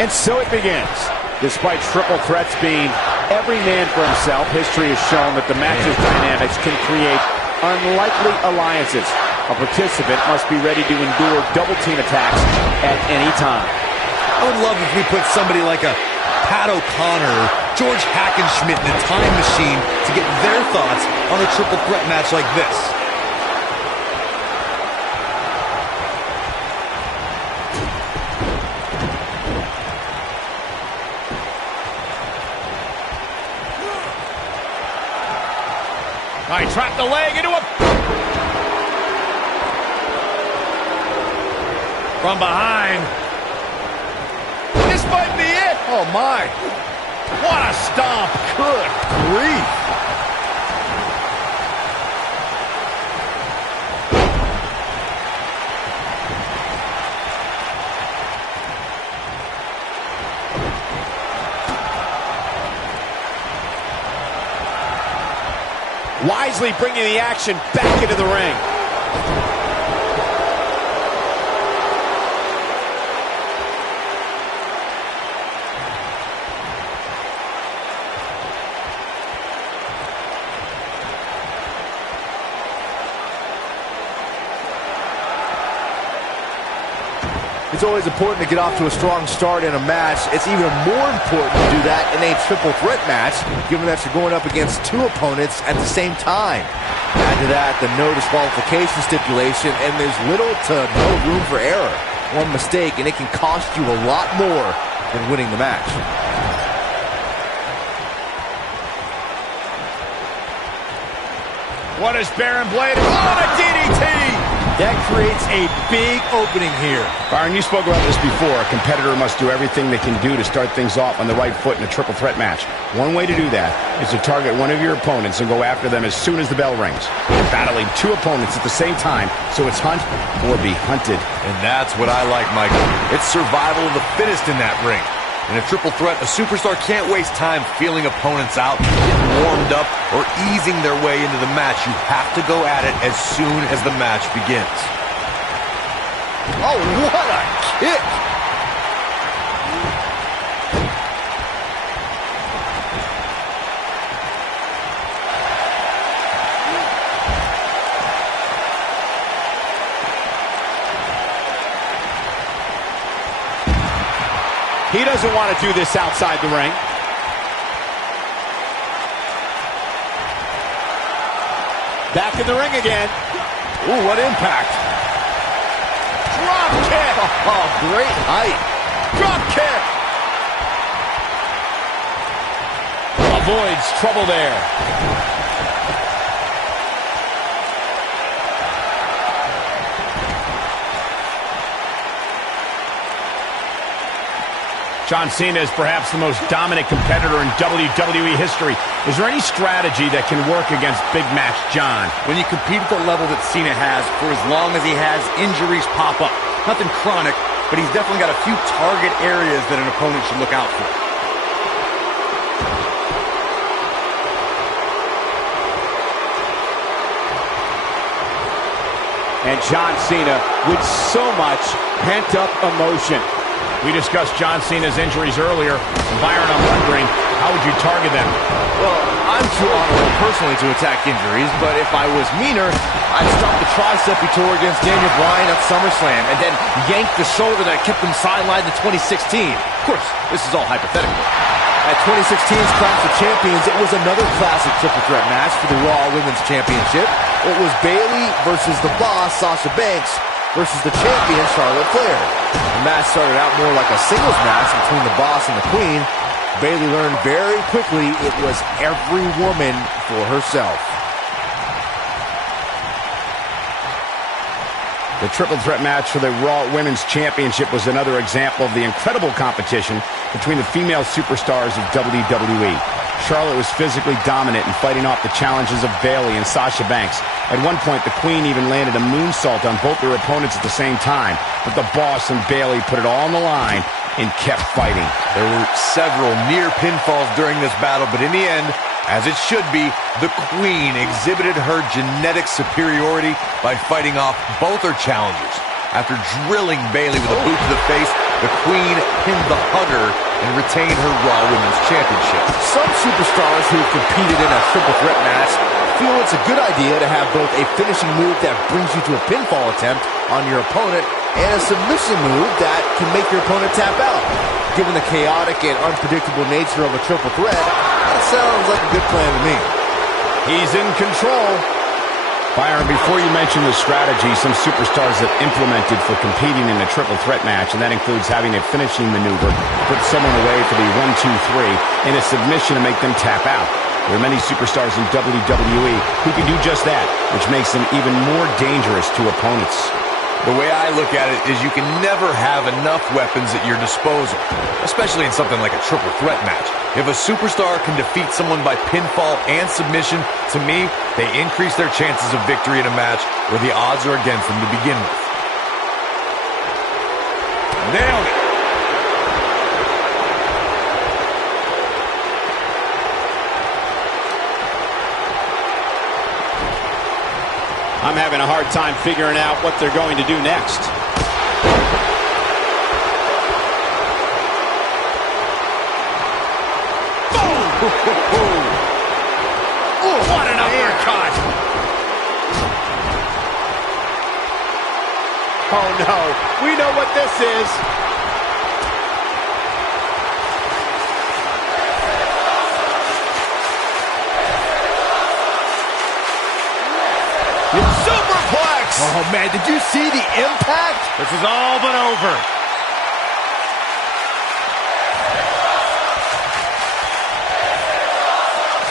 And so it begins. Despite triple threats being every man for himself, history has shown that the match's dynamics can create unlikely alliances. A participant must be ready to endure double team attacks at any time. I would love if we put somebody like a Pat O'Connor or George Hackenschmidt in a time machine to get their thoughts on a triple threat match like this. All right, trap the leg into a... From behind. This might be it. Oh, my. What a stomp. Good grief. Wisely bringing the action back into the ring. It's always important to get off to a strong start in a match. It's even more important to do that in a triple threat match, given that you're going up against two opponents at the same time. Add to that the no disqualification stipulation, and there's little to no room for error. One mistake, and it can cost you a lot more than winning the match. What is Baron Blade? Oh, a DDT! That creates a big opening here. Byron, you spoke about this before. A competitor must do everything they can do to start things off on the right foot in a triple threat match. One way to do that is to target one of your opponents and go after them as soon as the bell rings. You're battling two opponents at the same time, so it's hunt or be hunted. And that's what I like, Michael. It's survival of the fittest in that ring. In a triple threat, a superstar can't waste time feeling opponents out, getting warmed up, or easing their way into the match. You have to go at it as soon as the match begins. Oh, what a kick! He doesn't want to do this outside the ring. Back in the ring again. Ooh, what impact. Drop kick. Oh, great height. Drop kick. Avoids trouble there. John Cena is perhaps the most dominant competitor in WWE history. Is there any strategy that can work against Big Match John? When you compete at the level that Cena has, for as long as he has, injuries pop up. Nothing chronic, but he's definitely got a few target areas that an opponent should look out for. And John Cena with so much pent-up emotion. We discussed John Cena's injuries earlier. Byron, I'm wondering, how would you target them? Well, I'm too honorable personally to attack injuries, but if I was meaner, I'd stop the tricep he tore against Daniel Bryan at SummerSlam and then yank the shoulder that kept him sidelined in 2016. Of course, this is all hypothetical. At 2016's Clash of Champions, it was another classic triple threat match for the Raw Women's Championship. It was Bayley versus the Boss, Sasha Banks, versus the champion, Charlotte Flair. The match started out more like a singles match between the Boss and the Queen. Bayley learned very quickly it was every woman for herself. The triple threat match for the Raw Women's Championship was another example of the incredible competition between the female superstars of WWE. Charlotte was physically dominant in fighting off the challenges of Bayley and Sasha Banks. At one point, the Queen even landed a moonsault on both their opponents at the same time. But the Boss and Bayley put it all on the line and kept fighting. There were several near pinfalls during this battle, but in the end, as it should be, the Queen exhibited her genetic superiority by fighting off both her challengers. After drilling Bayley with a boot to the face, the Queen pinned the Hugger and retained her Raw Women's Championship. Some superstars who have competed in a triple threat match feel it's a good idea to have both a finishing move that brings you to a pinfall attempt on your opponent and a submission move that can make your opponent tap out. Given the chaotic and unpredictable nature of a triple threat, that sounds like a good plan to me. He's in control. Byron, before you mention the strategy some superstars have implemented for competing in a triple threat match, and that includes having a finishing maneuver to put someone away for the 1-2-3 and a submission to make them tap out. There are many superstars in WWE who can do just that, which makes them even more dangerous to opponents. The way I look at it is you can never have enough weapons at your disposal, especially in something like a triple threat match. If a superstar can defeat someone by pinfall and submission, to me, they increase their chances of victory in a match where the odds are against them to begin with. Nailed it! I'm having a hard time figuring out what they're going to do next. Oh, what an uppercut! Oh no, we know what this is. Superplex! Oh man, did you see the impact? This is all but over.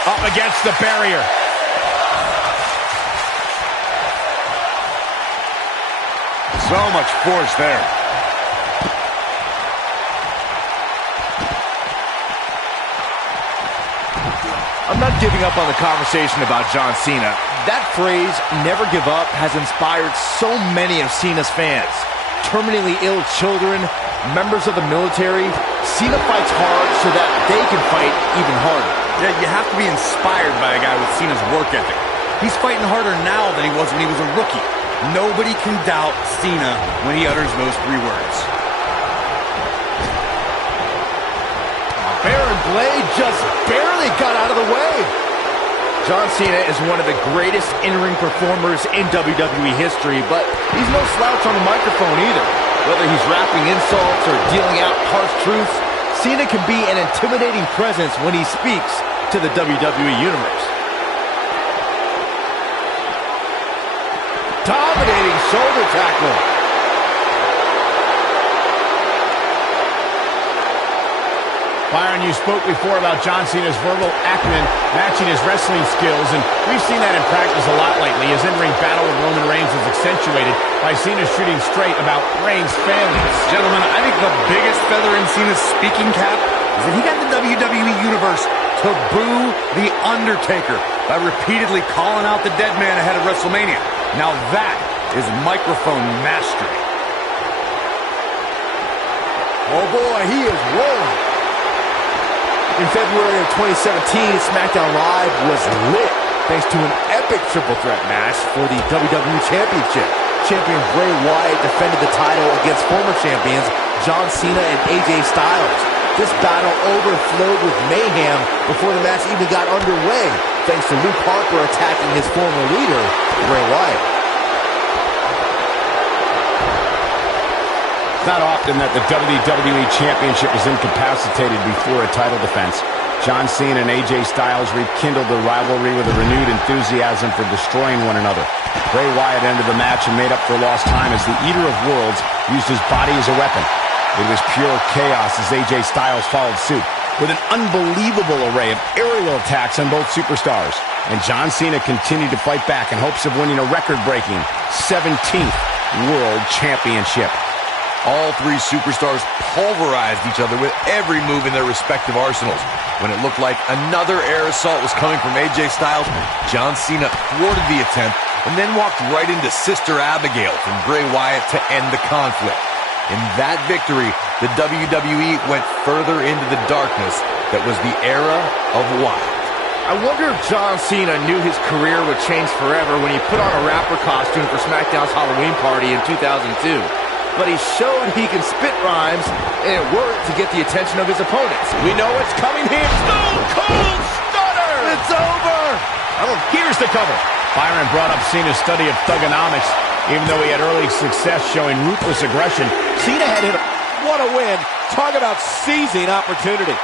Up against the barrier. So much force there. I'm not giving up on the conversation about John Cena. That phrase, never give up, has inspired so many of Cena's fans. Terminally ill children, members of the military, Cena fights hard so that they can fight even harder. Yeah, you have to be inspired by a guy with Cena's work ethic. He's fighting harder now than he was when he was a rookie. Nobody can doubt Cena when he utters those three words. Baron Blade just barely got out of the way. John Cena is one of the greatest in-ring performers in WWE history, but he's no slouch on the microphone either. Whether he's rapping insults or dealing out harsh truths, Cena can be an intimidating presence when he speaks to the WWE Universe. Dominating shoulder tackle. Byron, you spoke before about John Cena's verbal acumen matching his wrestling skills, and we've seen that in practice a lot lately. His in-ring battle with Roman Reigns is accentuated by Cena shooting straight about Reigns' family. Gentlemen, I think the biggest feather in Cena's speaking cap is that he got the WWE Universe to boo The Undertaker by repeatedly calling out the dead man ahead of WrestleMania. Now that is microphone mastery. Oh boy, he is rolling. In February of 2017, SmackDown Live was lit thanks to an epic triple threat match for the WWE Championship. Champion Bray Wyatt defended the title against former champions John Cena and AJ Styles. This battle overflowed with mayhem before the match even got underway, thanks to Luke Harper attacking his former leader, Bray Wyatt. It's not often that the WWE Championship is incapacitated before a title defense. John Cena and AJ Styles rekindled the rivalry with a renewed enthusiasm for destroying one another. Bray Wyatt ended the match and made up for lost time as the Eater of Worlds used his body as a weapon. It was pure chaos as AJ Styles followed suit with an unbelievable array of aerial attacks on both superstars. And John Cena continued to fight back in hopes of winning a record-breaking 17th World Championship. All three superstars pulverized each other with every move in their respective arsenals. When it looked like another air assault was coming from AJ Styles, John Cena thwarted the attempt and then walked right into Sister Abigail from Bray Wyatt to end the conflict. In that victory, the WWE went further into the darkness that was the era of Wyatt. I wonder if John Cena knew his career would change forever when he put on a rapper costume for SmackDown's Halloween party in 2002. but he showed he can spit rhymes, and it worked to get the attention of his opponents. We know what's coming here. Stone Cold Stunner! It's over! Here's the cover. Byron brought up Cena's study of thugonomics. Even though he had early success showing ruthless aggression, Cena had hit. What a win. Talk about seizing opportunity.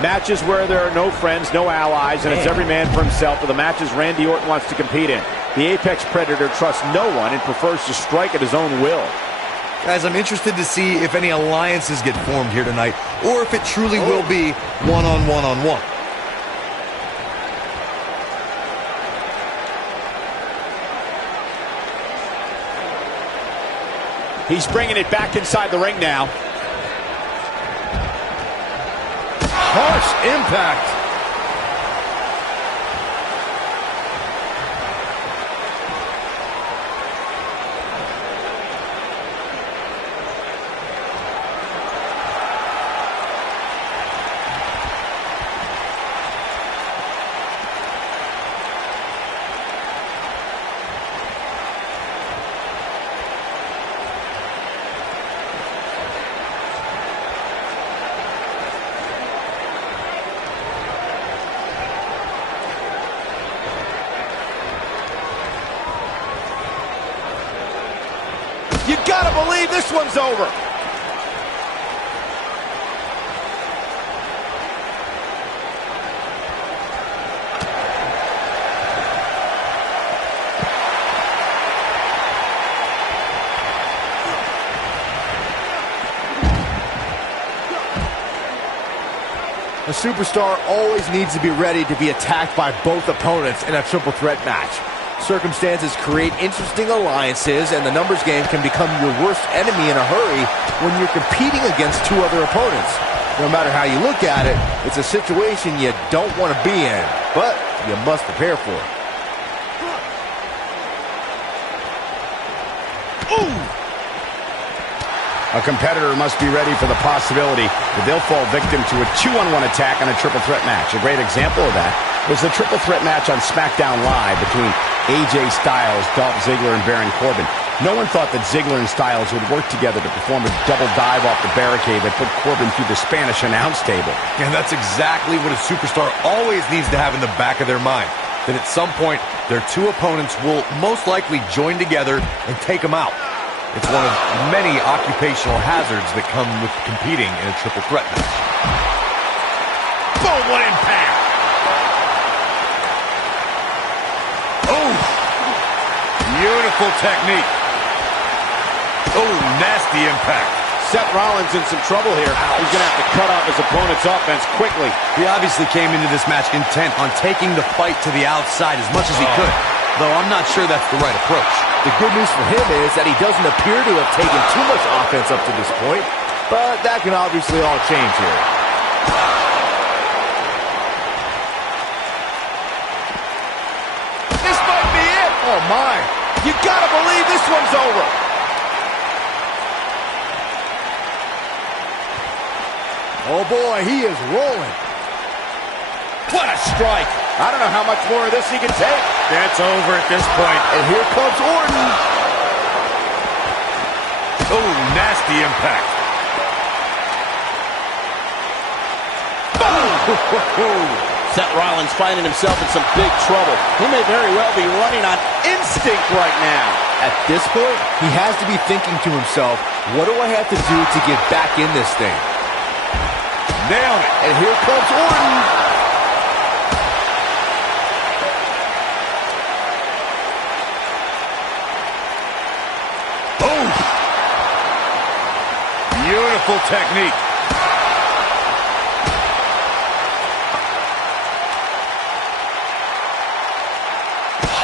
Matches where there are no friends, no allies, and it's every man for himself, are the matches Randy Orton wants to compete in. The Apex Predator trusts no one and prefers to strike at his own will. Guys, I'm interested to see if any alliances get formed here tonight, or if it truly will be one-on-one-on-one. He's bringing it back inside the ring now. Harsh impact. gotta believe this one's over. A superstar always needs to be ready to be attacked by both opponents in a triple threat match. Circumstances create interesting alliances, and the numbers game can become your worst enemy in a hurry when you're competing against two other opponents. No matter how you look at it, it's a situation you don't want to be in, but you must prepare for it. Ooh! A competitor must be ready for the possibility that they'll fall victim to a 2-on-1 attack on a triple threat match. A great example of that was the triple threat match on SmackDown Live between AJ Styles, Dolph Ziggler, and Baron Corbin. No one thought that Ziggler and Styles would work together to perform a double dive off the barricade that put Corbin through the Spanish announce table. And that's exactly what a superstar always needs to have in the back of their mind. That at some point, their two opponents will most likely join together and take them out. It's one of many occupational hazards that come with competing in a triple threat match. Boom, what impact! Oh! Beautiful technique. Oh, nasty impact. Seth Rollins in some trouble here. He's going to have to cut off his opponent's offense quickly. He obviously came into this match intent on taking the fight to the outside as much as he could, though I'm not sure that's the right approach. The good news for him is that he doesn't appear to have taken too much offense up to this point, but that can obviously all change here. This might be it. Oh, my. You gotta believe this one's over. Oh, boy, he is rolling. What a strike. I don't know how much more of this he can take. That's over at this point. And here comes Orton. Oh, nasty impact. Boom! Seth Rollins finding himself in some big trouble. He may very well be running on instinct right now. At this point, he has to be thinking to himself, what do I have to do to get back in this thing? Nailed it. And here comes Orton. Beautiful technique.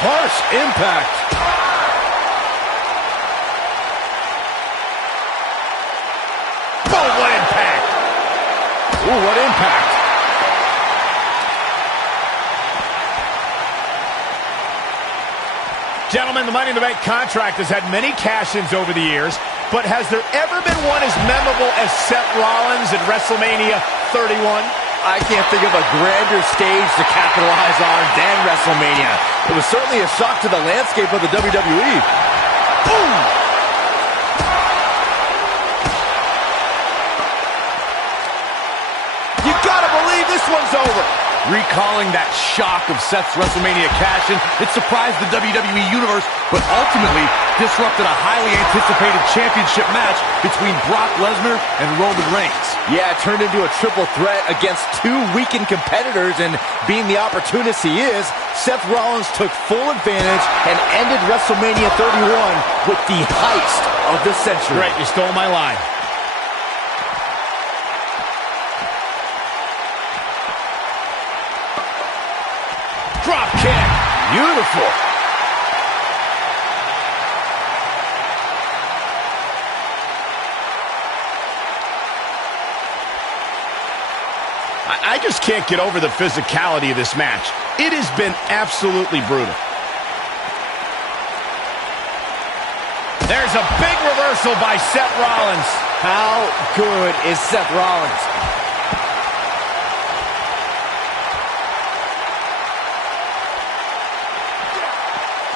Harsh impact. Boom, what impact. Ooh, what impact. Gentlemen, the Money in the Bank contract has had many cash-ins over the years, but has there ever been one as memorable as Seth Rollins at WrestleMania 31? I can't think of a grander stage to capitalize on than WrestleMania. It was certainly a shock to the landscape of the WWE. Boom! You gotta believe this one's over. Recalling that shock of Seth's WrestleMania cash-in, it surprised the WWE Universe, but ultimately disrupted a highly anticipated championship match between Brock Lesnar and Roman Reigns. Yeah, it turned into a triple threat against two weakened competitors, and being the opportunist he is, Seth Rollins took full advantage and ended WrestleMania 31 with the heist of the century. Great, you stole my line. Drop kick. Beautiful. I just can't get over the physicality of this match. It has been absolutely brutal. There's a big reversal by Seth Rollins. How good is Seth Rollins?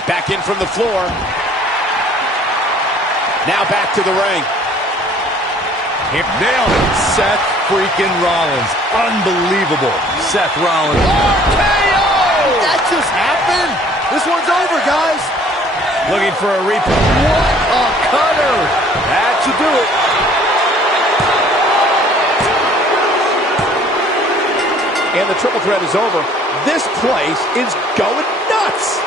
Back in from the floor. Now back to the ring. Nailed it. Seth freaking Rollins. Unbelievable. Seth Rollins. RKO! That just happened. This one's over, guys. Looking for a replay. What a cutter. That should do it. And the triple threat is over. This place is going nuts.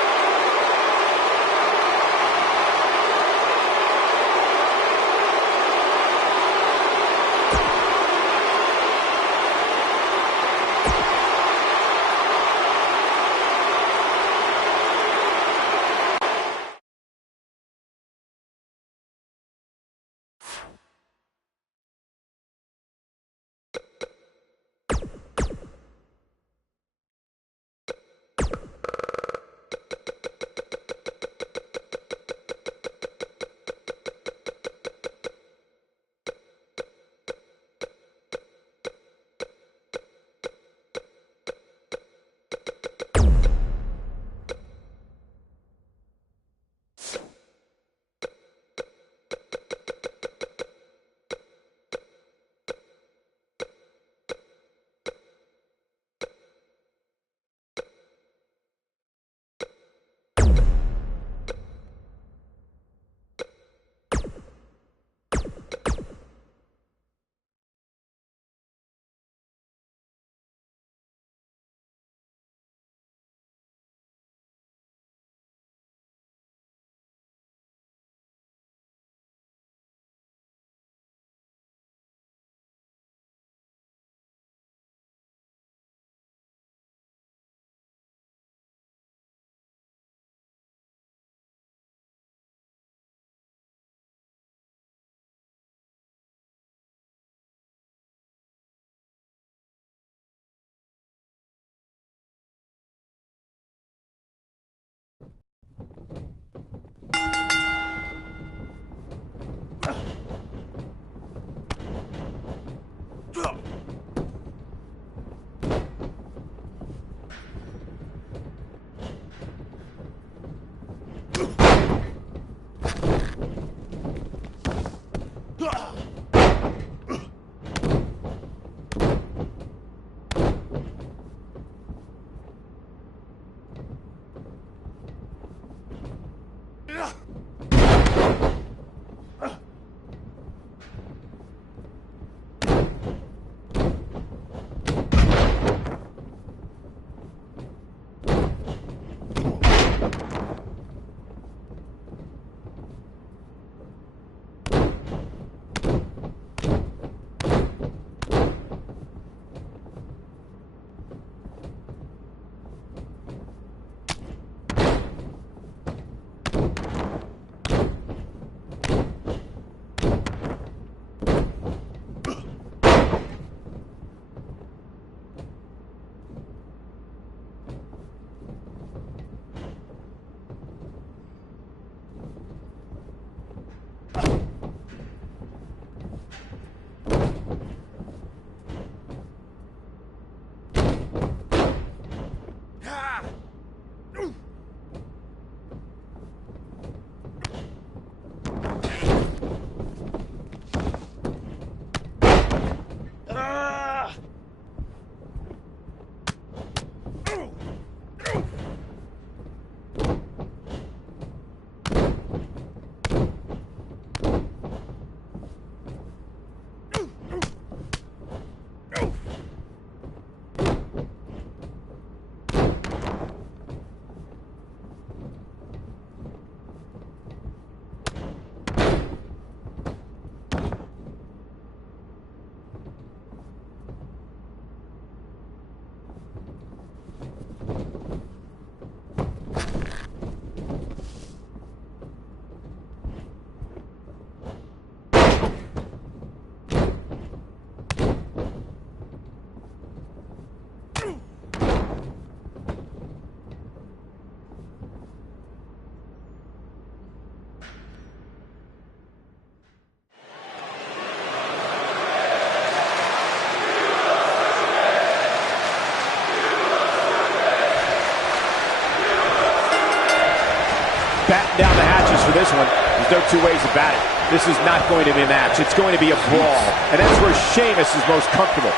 batten down the hatches for this one. There's no two ways about it. This is not going to be a match. It's going to be a brawl. And that's where Sheamus is most comfortable.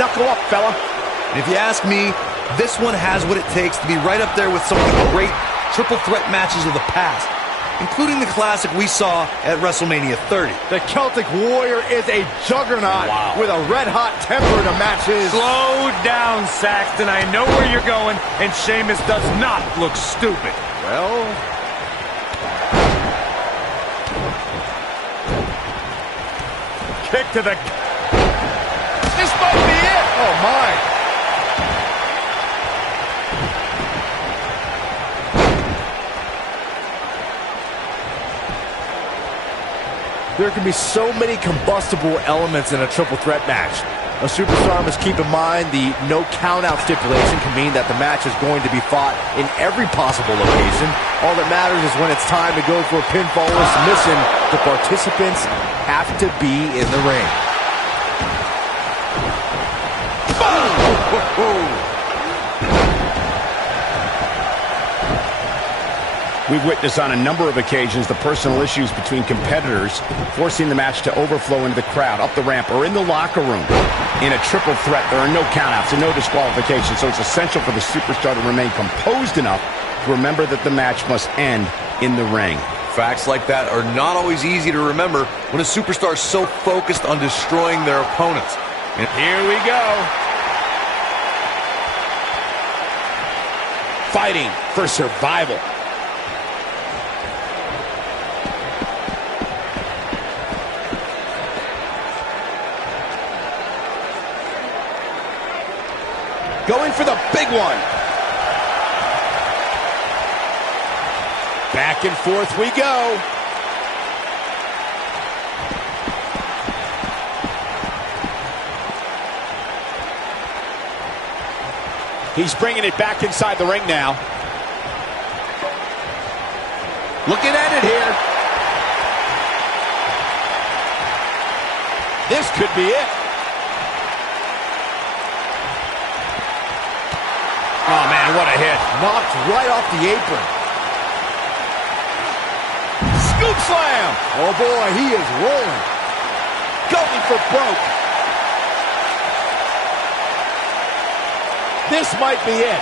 Knuckle up, fella. And if you ask me, this one has what it takes to be right up there with some of the great triple threat matches of the past. including the classic we saw at WrestleMania 30. The Celtic Warrior is a juggernaut with a red-hot temper to match his. Slow down, Saxton. I know where you're going, and Sheamus does not look stupid. Well, kick to the... this might be it. Oh, my. There can be so many combustible elements in a triple threat match. A superstar must keep in mind the no count-out stipulation can mean that the match is going to be fought in every possible location. All that matters is when it's time to go for a pinfall or submission, the participants have to be in the ring. We've witnessed on a number of occasions the personal issues between competitors forcing the match to overflow into the crowd, up the ramp, or in the locker room. In a triple threat, there are no countouts and no disqualifications, so it's essential for the superstar to remain composed enough to remember that the match must end in the ring. Facts like that are not always easy to remember when a superstar is so focused on destroying their opponents. And here we go. Fighting for survival. Going for the big one. Back and forth we go. He's bringing it back inside the ring now. Looking at it here. This could be it. Oh, man, what a hit. Knocked right off the apron. Scoop slam. Oh, boy, he is rolling. Going for broke. This might be it.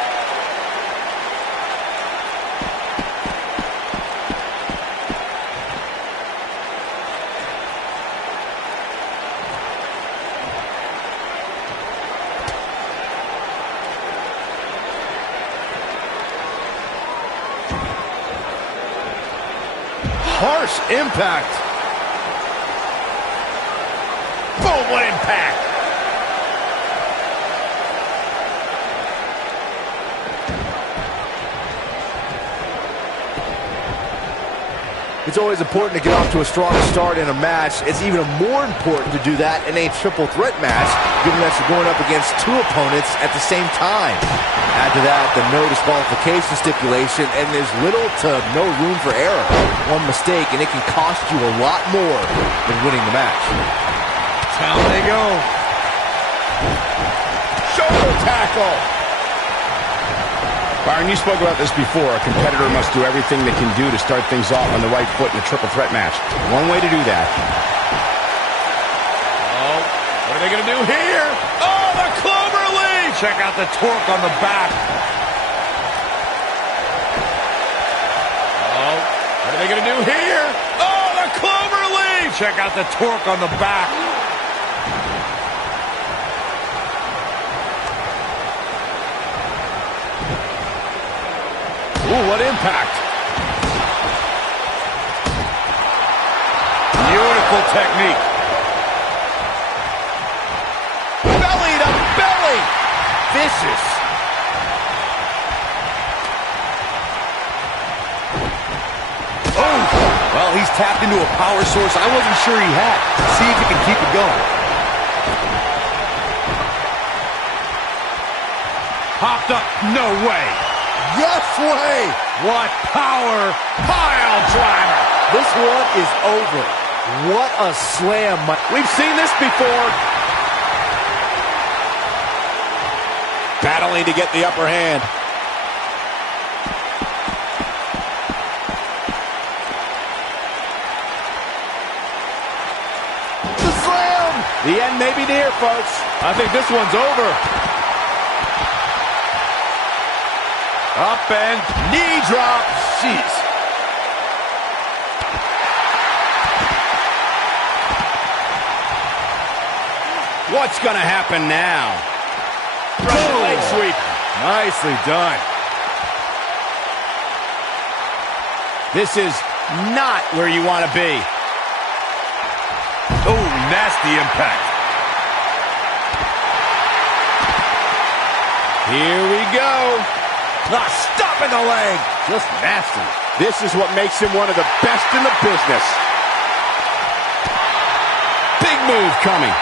Harsh impact. Boom, what impact. It's always important to get off to a strong start in a match. It's even more important to do that in a triple threat match, given that you're going up against two opponents at the same time. Add to that the no disqualification stipulation, and there's little to no room for error. One mistake, and it can cost you a lot more than winning the match. Down they go. Shoulder tackle. Byron, you spoke about this before. A competitor must do everything they can do to start things off on the right foot in a triple threat match. One way to do that. Oh, what are they going to do here? Oh, the clover leaf! Check out the torque on the back. Oh, what are they going to do here? Oh, the clover leaf! Check out the torque on the back. Ooh, what impact. Beautiful technique. Belly to belly. Vicious. Oh, well, he's tapped into a power source I wasn't sure he had. See if he can keep it going. Hopped up. No way. Yes way! What power. Pile driver. This one is over. What a slam. We've seen this before. Battling to get the upper hand. The slam! The end may be near, folks. I think this one's over. Up and Knee drop. jeez. What's going to happen now? Running leg sweep. Nicely done. This is not where you want to be. Oh, nasty impact. Here we go. Stop in the leg. Just nasty. This is what makes him one of the best in the business. Big move coming.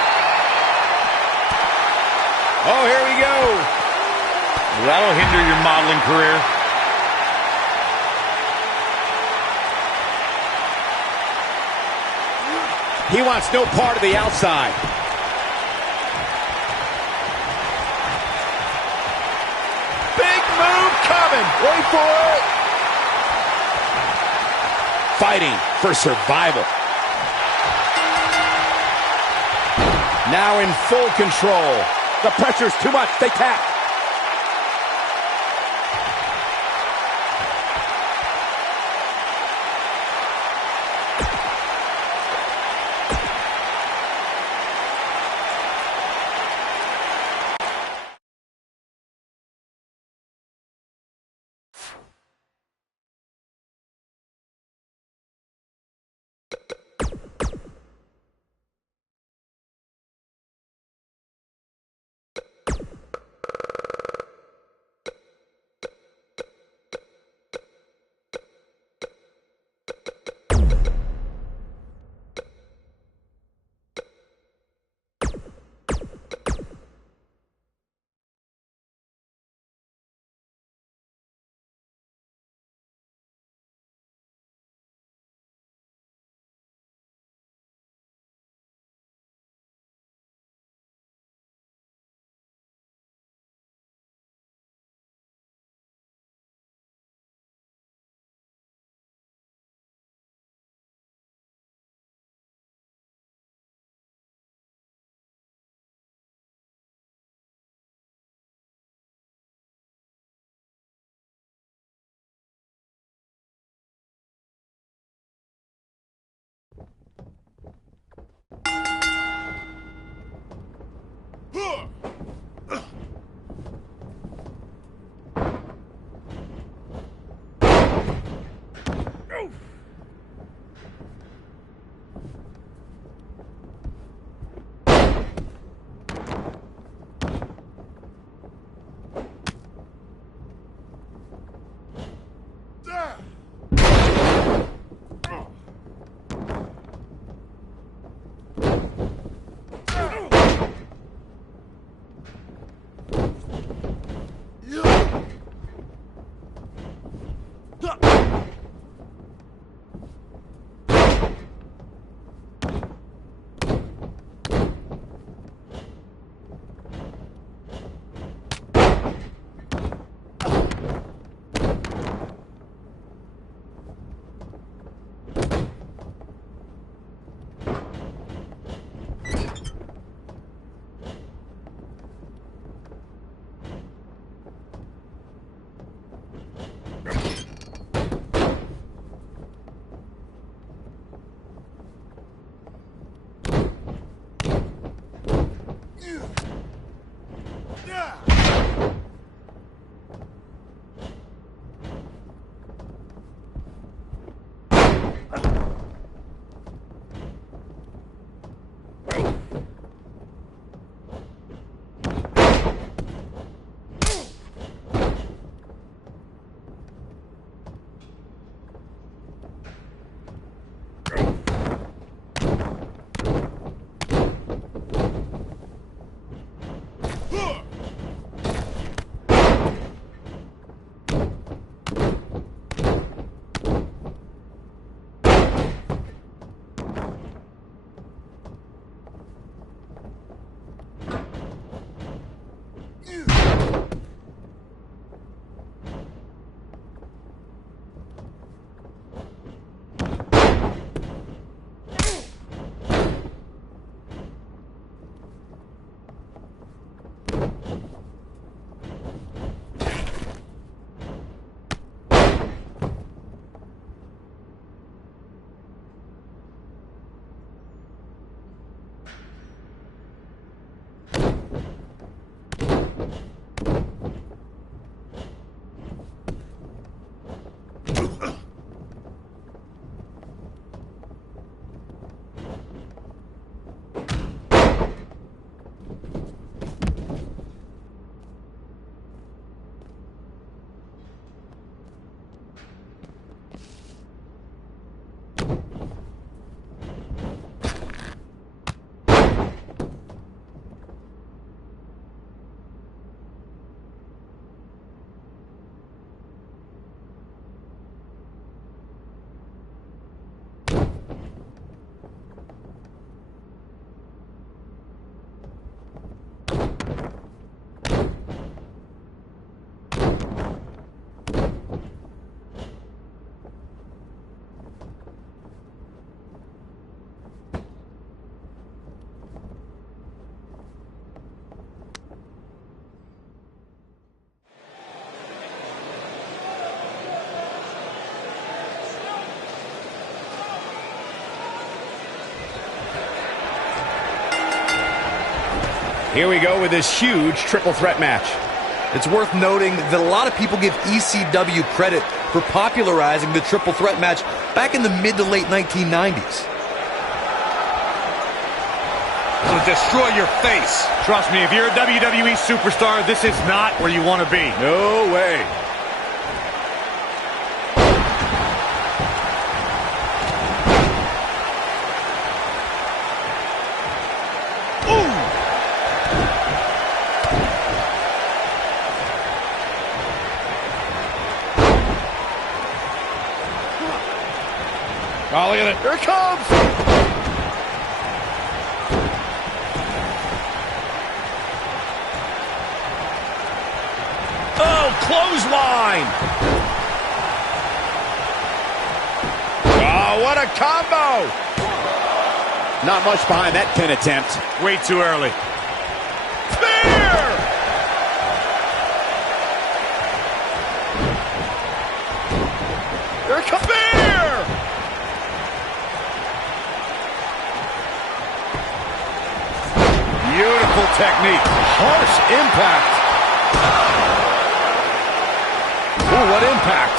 Oh, here we go. That'll hinder your modeling career. He wants no part of the outside. Big move coming. Wait for it. Fighting for survival. Now in full control. The pressure's too much. They tap. Here we go with this huge triple threat match. It's worth noting that a lot of people give ECW credit for popularizing the triple threat match back in the mid to late 1990s. It'll destroy your face. Trust me, if you're a WWE superstar, this is not where you want to be. No way. Oh, look at it. Here it comes. Oh, clothesline. Oh, what a combo. Not much behind that pin attempt. Way too early. Spear. Here it comes. Spear. Beautiful technique. Harsh impact. Ooh, what impact.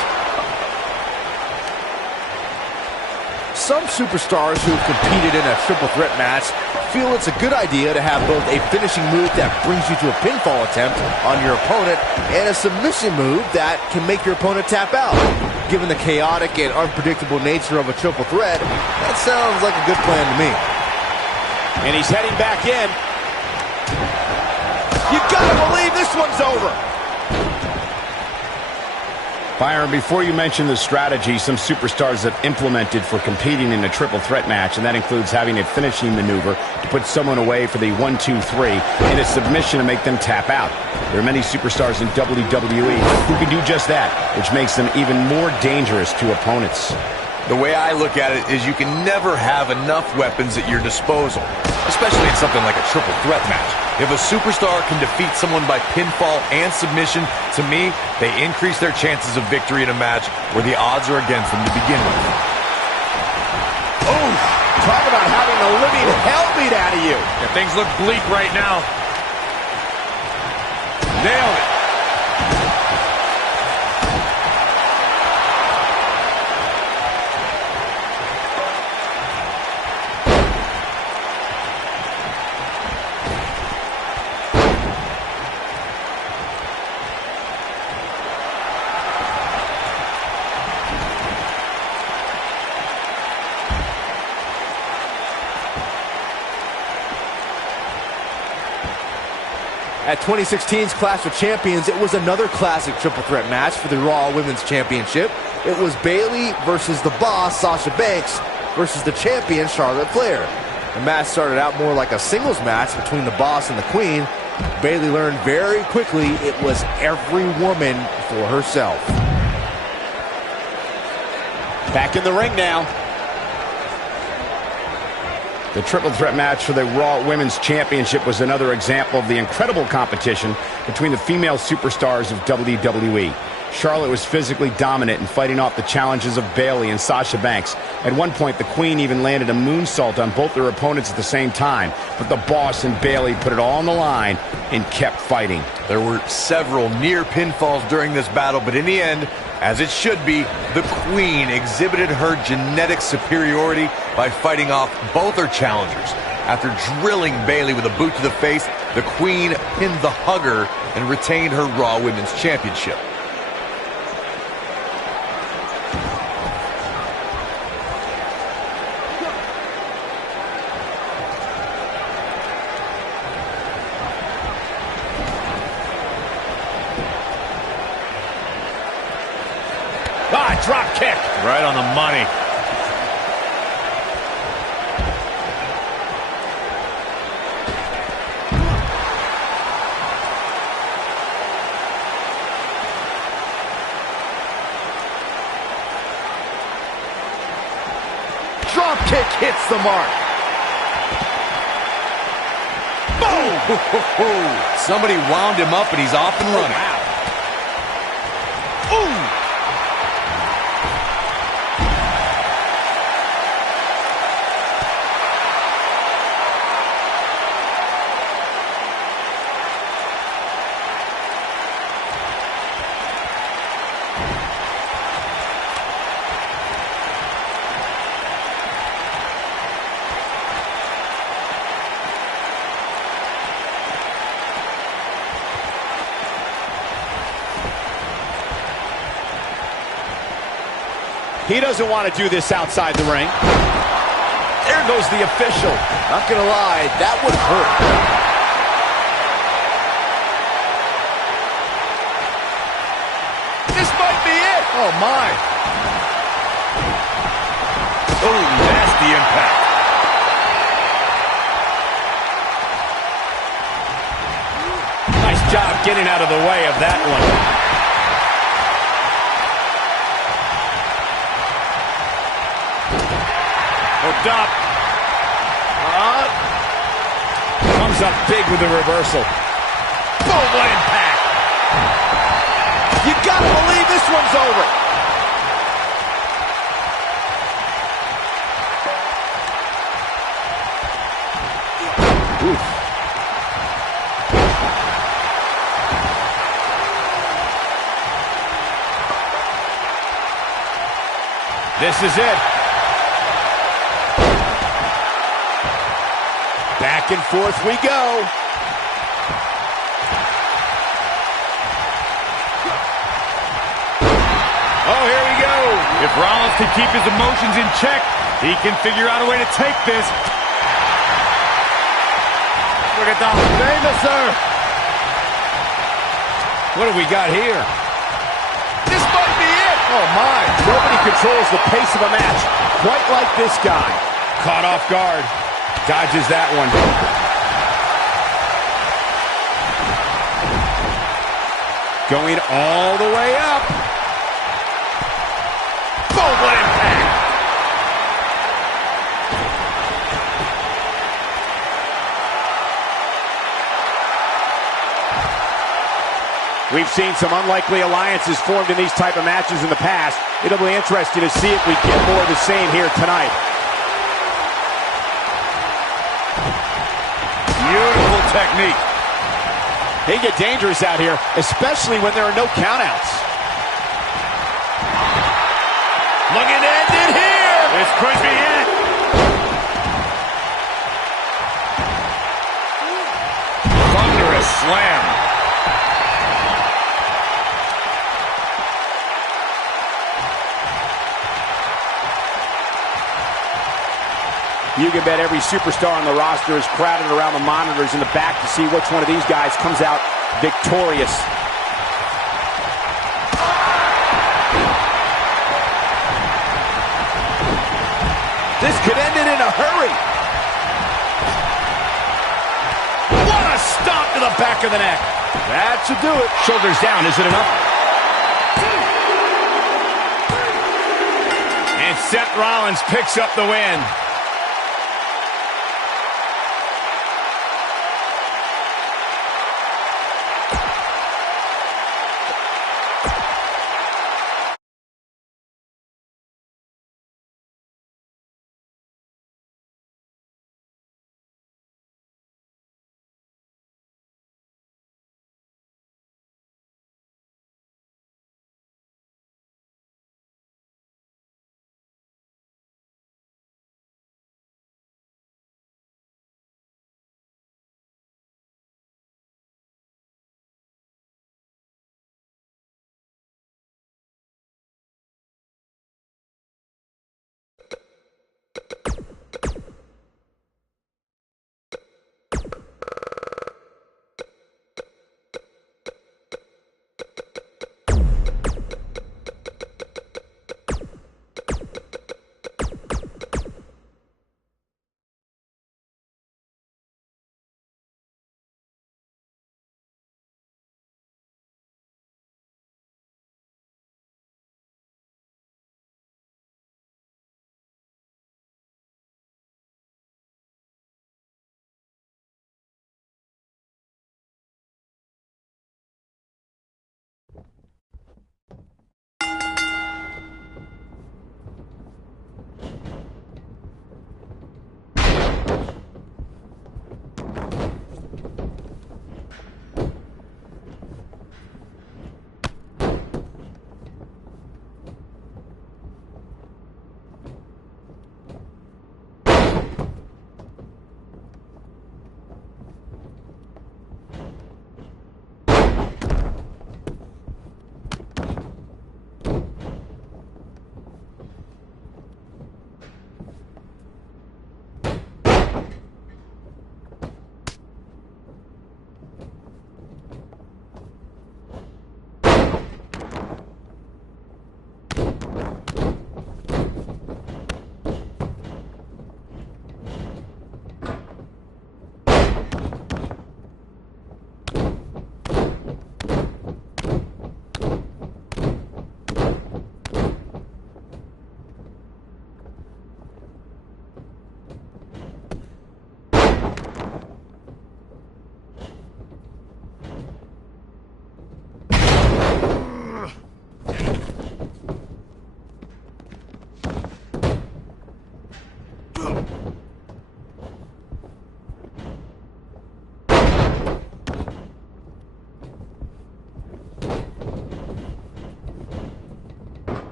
Some superstars who've competed in a triple threat match feel it's a good idea to have both a finishing move that brings you to a pinfall attempt on your opponent and a submission move that can make your opponent tap out. Given the chaotic and unpredictable nature of a triple threat, that sounds like a good plan to me. And he's heading back in. You gotta believe this one's over. Byron, before you mention the strategy some superstars have implemented for competing in a triple threat match, and that includes having a finishing maneuver to put someone away for the 1-2-3 and a submission to make them tap out. There are many superstars in WWE who can do just that, which makes them even more dangerous to opponents. The way I look at it is you can never have enough weapons at your disposal, especially in something like a triple threat match. If a superstar can defeat someone by pinfall and submission, to me, they increase their chances of victory in a match where the odds are against them to begin with. Oh, talk about having the living hell beat out of you. Yeah, things look bleak right now. Nailed it. At 2016's Clash of Champions, it was another classic triple threat match for the Raw Women's Championship. It was Bayley versus the Boss, Sasha Banks, versus the champion, Charlotte Flair. The match started out more like a singles match between the Boss and the Queen. Bayley learned very quickly it was every woman for herself. Back in the ring now. The triple threat match for the Raw Women's Championship was another example of the incredible competition between the female superstars of WWE. Charlotte was physically dominant and fighting off the challenges of Bayley and Sasha Banks. At one point, the Queen even landed a moonsault on both their opponents at the same time. But the Boss and Bayley put it all on the line and kept fighting. There were several near pinfalls during this battle, but in the end, as it should be, the Queen exhibited her genetic superiority by fighting off both her challengers. After drilling Bayley with a boot to the face, the Queen pinned the Hugger and retained her Raw Women's Championship. Ah, drop kick. Right on the money. Drop kick hits the mark. Boom! Somebody wound him up and he's off and running. Ooh! He doesn't want to do this outside the ring. There goes the official. Not gonna lie, that would hurt. This might be it. Oh, my. Oh, nasty impact. Nice job getting out of the way of that one. Hooked up. Comes up big with the reversal. Boom, what impact. You gotta believe this one's over. Oof. This is it. Back and forth we go. Oh, here we go. If Rollins can keep his emotions in check, he can figure out a way to take this. Look at that. Famous, sir. What do we got here? This might be it. Oh, my. Nobody controls the pace of a match quite like this guy. Caught off guard. Dodges that one. Going all the way up. Boom, what impact. We've seen some unlikely alliances formed in these type of matches in the past. It'll be interesting to see if we get more of the same here tonight. Beautiful technique. They get dangerous out here, especially when there are no countouts. Looking to end it here. This could be it. Thunderous slam. You can bet every superstar on the roster is crowded around the monitors in the back to see which one of these guys comes out victorious. This could end it in a hurry. What a stomp to the back of the neck. That should do it. Shoulders down, is it enough? And Seth Rollins picks up the win.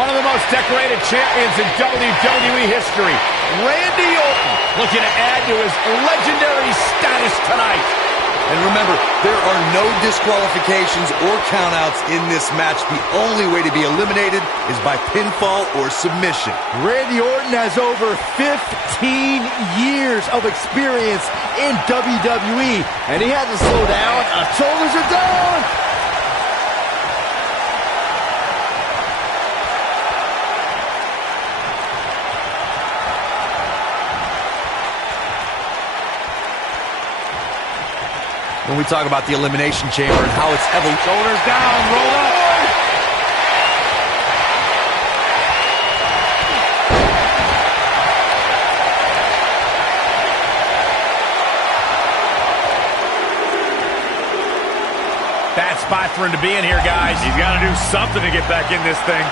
One of the most decorated champions in WWE history, Randy Orton, looking to add to his legendary status tonight. And remember, there are no disqualifications or countouts in this match. The only way to be eliminated is by pinfall or submission. Randy Orton has over 15 years of experience in WWE, and he hasn't slowed down. Shoulders are down. When we talk about the Elimination Chamber and how it's heavily... Shoulders down, roll up. Bad spot for him to be in here, guys. He's got to do something to get back in this thing.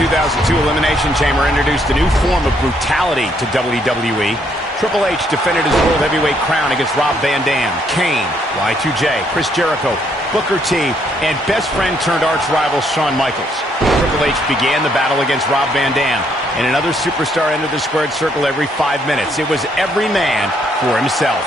The 2002 Elimination Chamber introduced a new form of brutality to WWE. Triple H defended his World Heavyweight crown against Rob Van Dam, Kane, Y2J, Chris Jericho, Booker T, and best friend turned arch rival Shawn Michaels. Triple H began the battle against Rob Van Dam, and another superstar entered the squared circle every 5 minutes. It was every man for himself.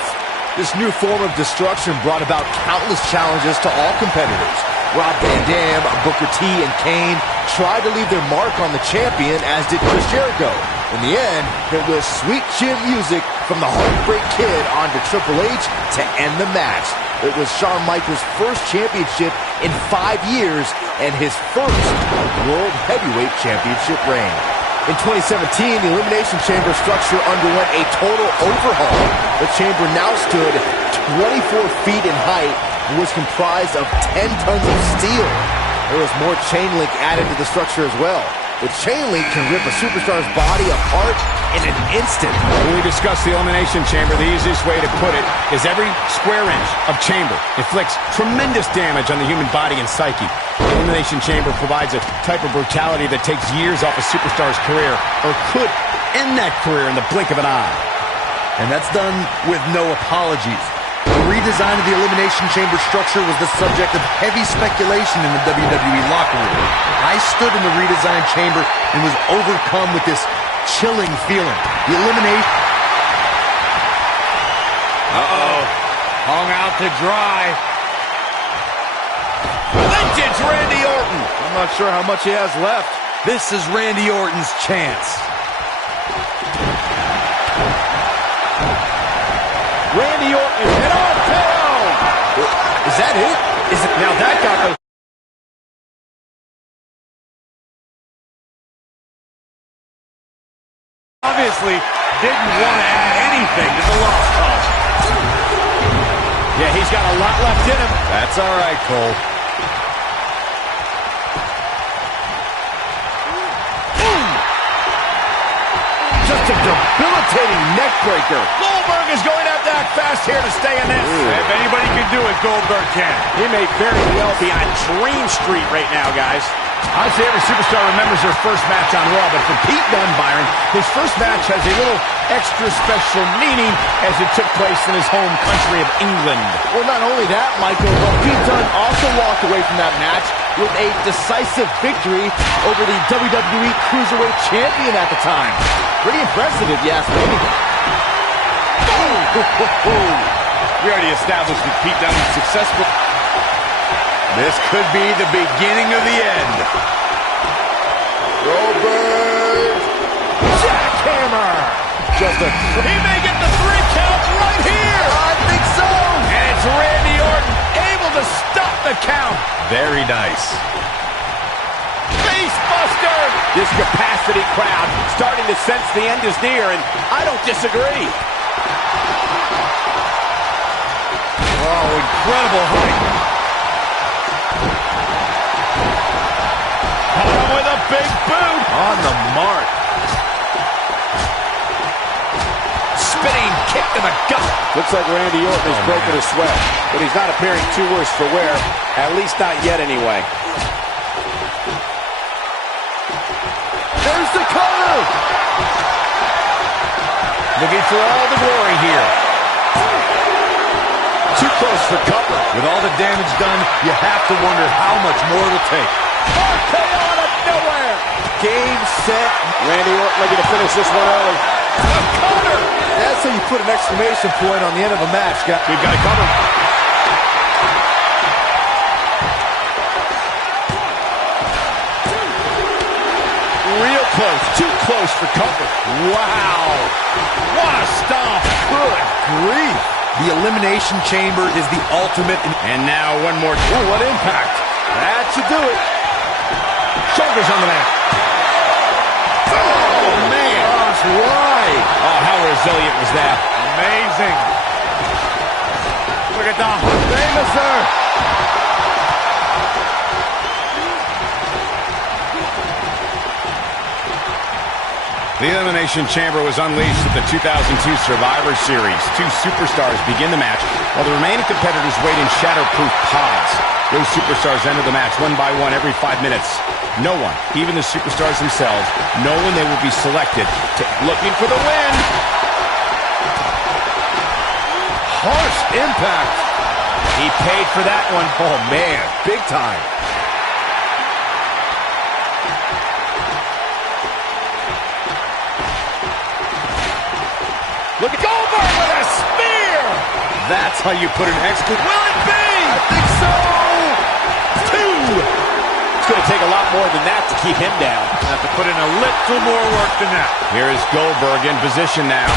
This new form of destruction brought about countless challenges to all competitors. Rob Van Dam, Booker T, and Kane tried to leave their mark on the champion, as did Chris Jericho. In the end, it was sweet chin music from the Heartbreak Kid onto Triple H to end the match. It was Shawn Michaels' first championship in 5 years and his first World Heavyweight Championship reign. In 2017, the Elimination Chamber structure underwent a total overhaul. The chamber now stood 24 feet in height and was comprised of 10 tons of steel. There was more chain link added to the structure as well. The chain link can rip a superstar's body apart in an instant. When we discuss the Elimination Chamber, the easiest way to put it is every square inch of chamber inflicts tremendous damage on the human body and psyche. The Elimination Chamber provides a type of brutality that takes years off a superstar's career, or could end that career in the blink of an eye. And that's done with no apologies. The redesign of the Elimination Chamber structure was the subject of heavy speculation in the WWE locker room. I stood in the redesigned chamber and was overcome with this chilling feeling. The elimination... Uh-oh. Hung out to dry. Vintage Randy Orton. I'm not sure how much he has left. This is Randy Orton's chance. Randy Orton is on down. Is that it? Is it now? That got the... Obviously didn't want to add anything to the loss cause. Yeah, he's got a lot left in him. That's all right, Cole. Just a debilitating neck breaker. Goldberg is going to have to act fast here to stay in this. If anybody can do it, Goldberg can. He may very well be on Dream Street right now, guys. Honestly, every superstar remembers their first match on Raw, but for Pete Dunne, Byron, his first match has a little extra special meaning as it took place in his home country of England. Well, not only that, Michael, but Pete Dunne also walked away from that match with a decisive victory over the WWE Cruiserweight Champion at the time. Pretty impressive, if you ask me. We already established that Pete Dunne was successful. This could be the beginning of the end. Goldberg. Jackhammer. He may get the 3 count right here. I think so. And it's Randy Orton able to stop the count. Very nice. Facebuster. This capacity crowd starting to sense the end is near, and I don't disagree. Oh, incredible height. With a big boot. On the mark. Spinning kick to the gut. Looks like Randy Orton has broken a sweat, but he's not appearing too worse for wear, at least not yet anyway. There's the cover. Looking for all the glory here. Too close for cover. With all the damage done, you have to wonder how much more it'll take. RKO out of nowhere. Game, set. Randy Orton looking to finish this one early. The cover. That's how you put an exclamation point on the end of a match, guys. We've got it covered. Real close. Too close for cover. Wow. What a stomp. Good grief. The Elimination Chamber is the ultimate. And now one more. Oh, what impact. That should do it. Shoulders on the mat. Oh, man. That's right. Oh, how resilient was that? Amazing. Look at the Famous, sir. The Elimination Chamber was unleashed at the 2002 Survivor Series. Two superstars begin the match, while the remaining competitors wait in shatterproof pods. Those superstars enter the match one by one every 5 minutes. No one, even the superstars themselves, know when they will be selected. Looking for the win. Harsh impact. He paid for that one. Oh, man. Big time. Look at Goldberg with a spear. That's how you put an exclamation. Will it be? I think so. Two. It's going to take a lot more than that to keep him down. Have to put in a little more work than that. Here is Goldberg in position now.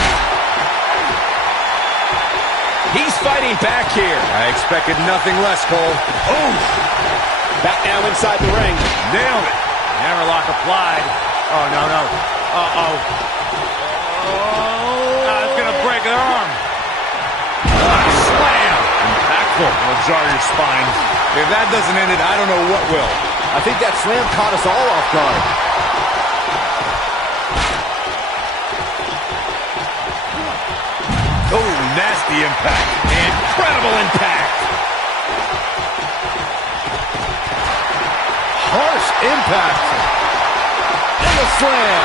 He's fighting back here. I expected nothing less, Cole. Oh. Back now inside the ring. Nailed it. Hammerlock applied. Oh, no, no. Uh-oh. It's going to break their arm. Slam. Impactful. It'll jar your spine. If that doesn't end it, I don't know what will. I think that slam caught us all off guard. Oh, nasty impact. Incredible impact. Harsh impact. And the slam.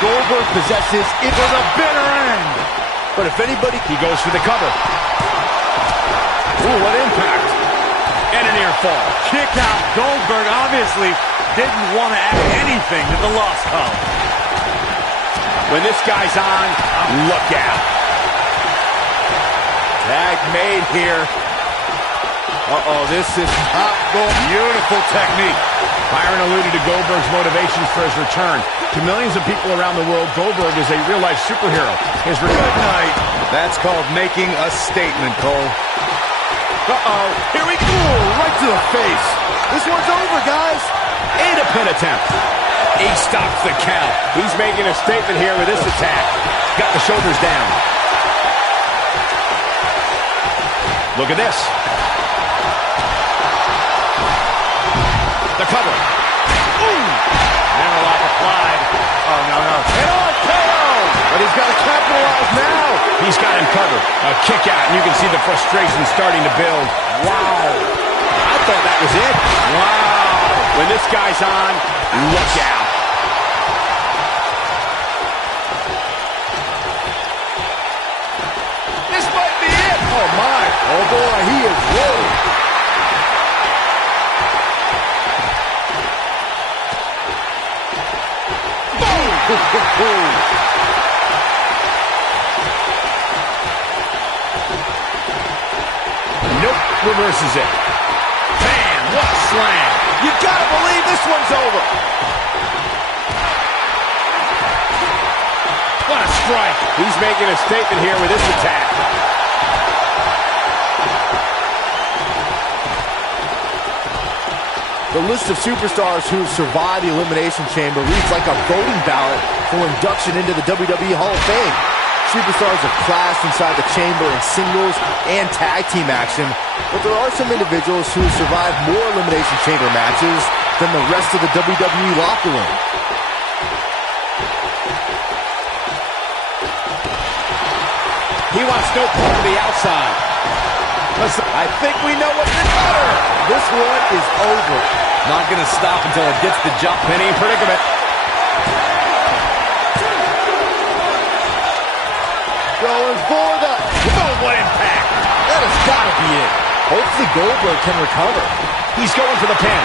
Goldberg possesses it was a bitter end. But if anybody, He goes for the cover. ooh, what impact. And a near fall. Kick out. Goldberg obviously didn't want to add anything to the loss column. When this guy's on, look out. Tag made here. Uh-oh, this is not going. Beautiful technique. Byron alluded to Goldberg's motivations for his return. To millions of people around the world, Goldberg is a real-life superhero. His Good night. That's called making a statement, Cole. Uh-oh, here we go. Right to the face. This one's over, guys. and a pin attempt. He stops the count. He's making a statement here with this attack. Got the shoulders down. Look at this. The cover. Ooh! Hammerlock applied. Oh, no, no. And RKO! But he's got to capitalize now. He's got him covered. A kick out, and you can see the frustration starting to build. Wow. I thought that was it. Wow. When this guy's on, look out. This might be it. Oh, my. Oh, boy, he is rolling. Nope, reverses it. Man, what a slam. You gotta believe this one's over. What a strike. He's making a statement here with this attack. The list of superstars who survived the Elimination Chamber reads like a voting ballot for induction into the WWE Hall of Fame. Superstars are classed inside the chamber in singles and tag team action, but there are some individuals who have survived more Elimination Chamber matches than the rest of the WWE locker room. He wants no part of the outside. I think we know what's the matter. This one is over. Not going to stop until it gets the jump. Penny in predicament. Going for the... Oh, what impact. be it. Hopefully Goldberg can recover. He's going for the pin.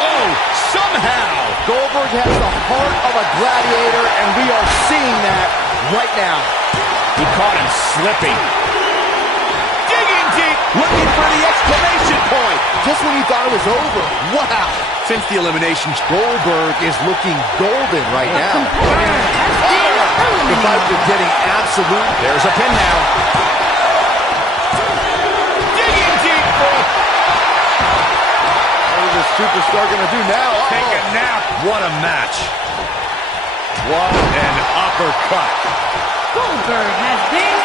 Oh, somehow. Goldberg has the heart of a gladiator, and we are seeing that right now. He caught him slipping. Digging deep, looking for the exclamation point. Just when you thought it was over. Wow. Since the eliminations, Goldberg is looking golden right now. The Viper getting absolute. There's a pin now. Digging deep. What is this superstar going to do now? Take a nap. What a match. What an uppercut. Goldberg has been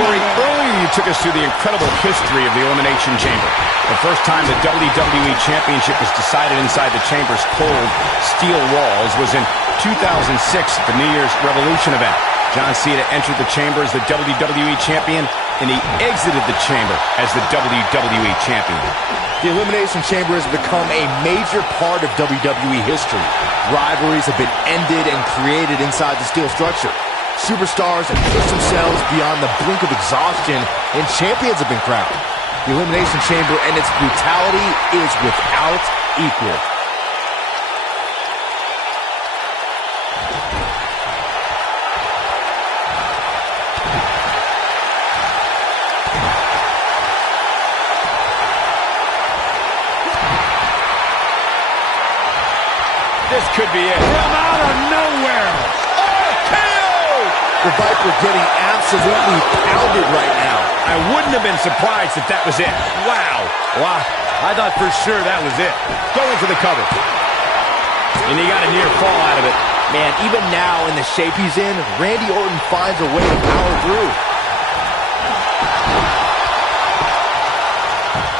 Corey, eliminated. earlier you took us through the incredible history of the Elimination Chamber. The first time the WWE Championship was decided inside the Chamber's cold steel walls was in 2006 at the New Year's Revolution event. John Cena entered the Chamber as the WWE Champion, and he exited the Chamber as the WWE Champion. The Elimination Chamber has become a major part of WWE history. Rivalries have been ended and created inside the steel structure. Superstars have pushed themselves beyond the brink of exhaustion, and champions have been crowned. The Elimination Chamber and its brutality is without equal. This could be it. From out of nowhere. The Viper getting absolutely pounded right now. I wouldn't have been surprised if that was it. Wow. Wow. I thought for sure that was it. Going for the cover. And he got a near fall out of it. Man, even now in the shape he's in, Randy Orton finds a way to power through.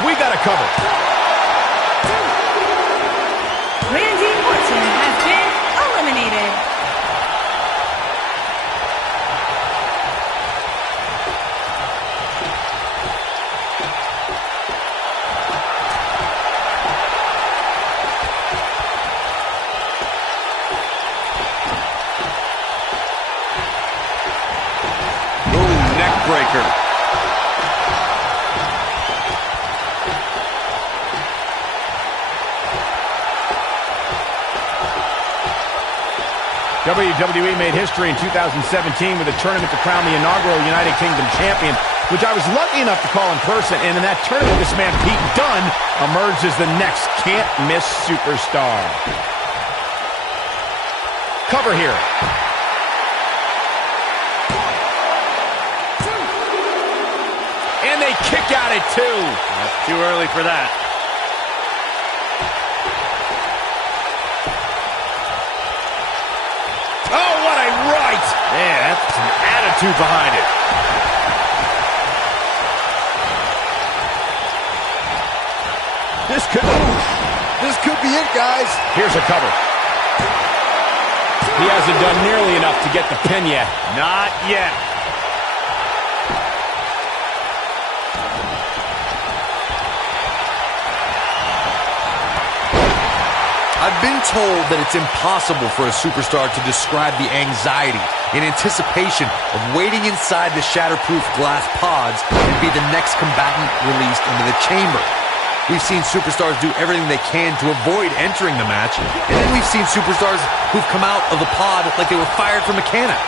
We got a cover. Randy Orton has been eliminated. Breaker. WWE made history in 2017 with a tournament to crown the inaugural United Kingdom champion, which I was lucky enough to call in person. And in that tournament, this man, Pete Dunne, emerged as the next can't-miss superstar. Cover here. And they kick out at 2. That's too early for that. Oh, what a right! Man, that's some attitude behind it. This could be it, guys. Here's a cover. He hasn't done nearly enough to get the pin yet. Not yet. I've been told that it's impossible for a superstar to describe the anxiety and anticipation of waiting inside the shatterproof glass pods and be the next combatant released into the chamber. We've seen superstars do everything they can to avoid entering the match, and then we've seen superstars who've come out of the pod like they were fired from a cannon.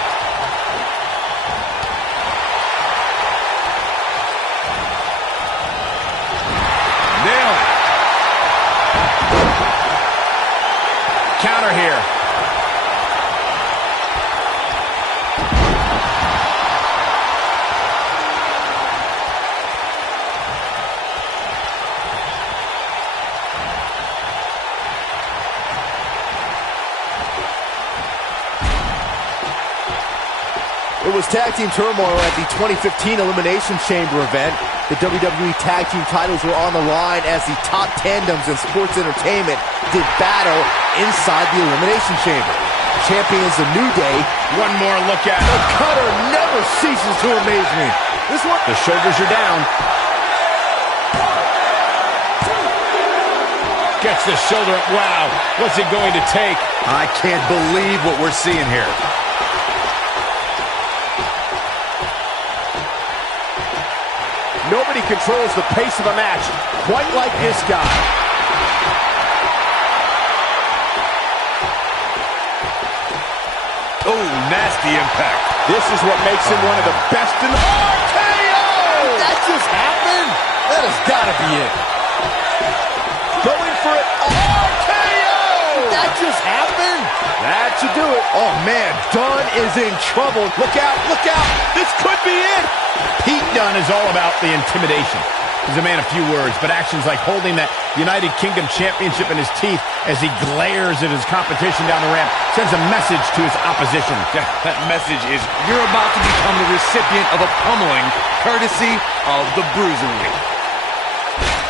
Nailed it. Counter here. It was tag team turmoil at the 2015 Elimination Chamber event. The WWE tag team titles were on the line as the top tandems in sports entertainment did battle inside the Elimination Chamber. Champions The New Day. One more look at The it. cutter never ceases to amaze me. This one. The shoulders are down. Gets the shoulder up. Wow. What's it going to take? I can't believe what we're seeing here. Nobody controls the pace of a match quite like this guy. Oh, nasty impact. This is what makes him one of the best in the... RKO! That just happened? That has got to be it. Going for it. RKO! That just happened? That should do it. Oh, man, Dunn is in trouble. Look out, look out. This could be it. Pete Dunne is all about the intimidation. He's a man of few words, but actions like holding that United Kingdom Championship in his teeth as he glares at his competition down the ramp sends a message to his opposition. That message is you're about to become the recipient of a pummeling courtesy of the Bruiserweight.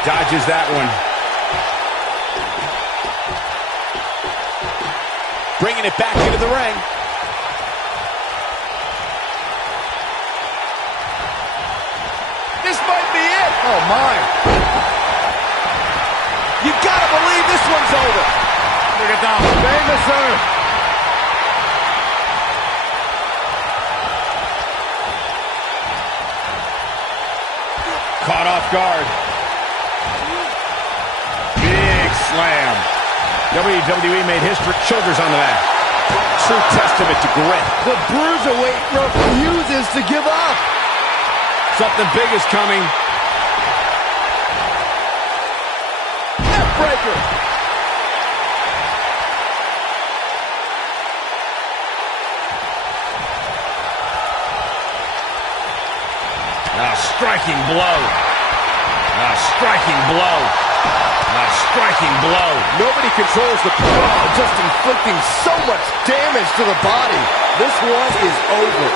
Dodges that one. Bringing it back into the ring. This might be it. Oh, my. You gotta believe this one's over. Look at that. Famous, sir. Caught off guard. Big slam. WWE made history. Shoulders on the mat. True testament to grit. The Bruiserweight refuses to give up. Something big is coming. Neckbreaker. A striking blow. A striking blow. A striking blow. Nobody controls the... Oh, just inflicting so much damage to the body. This one is over.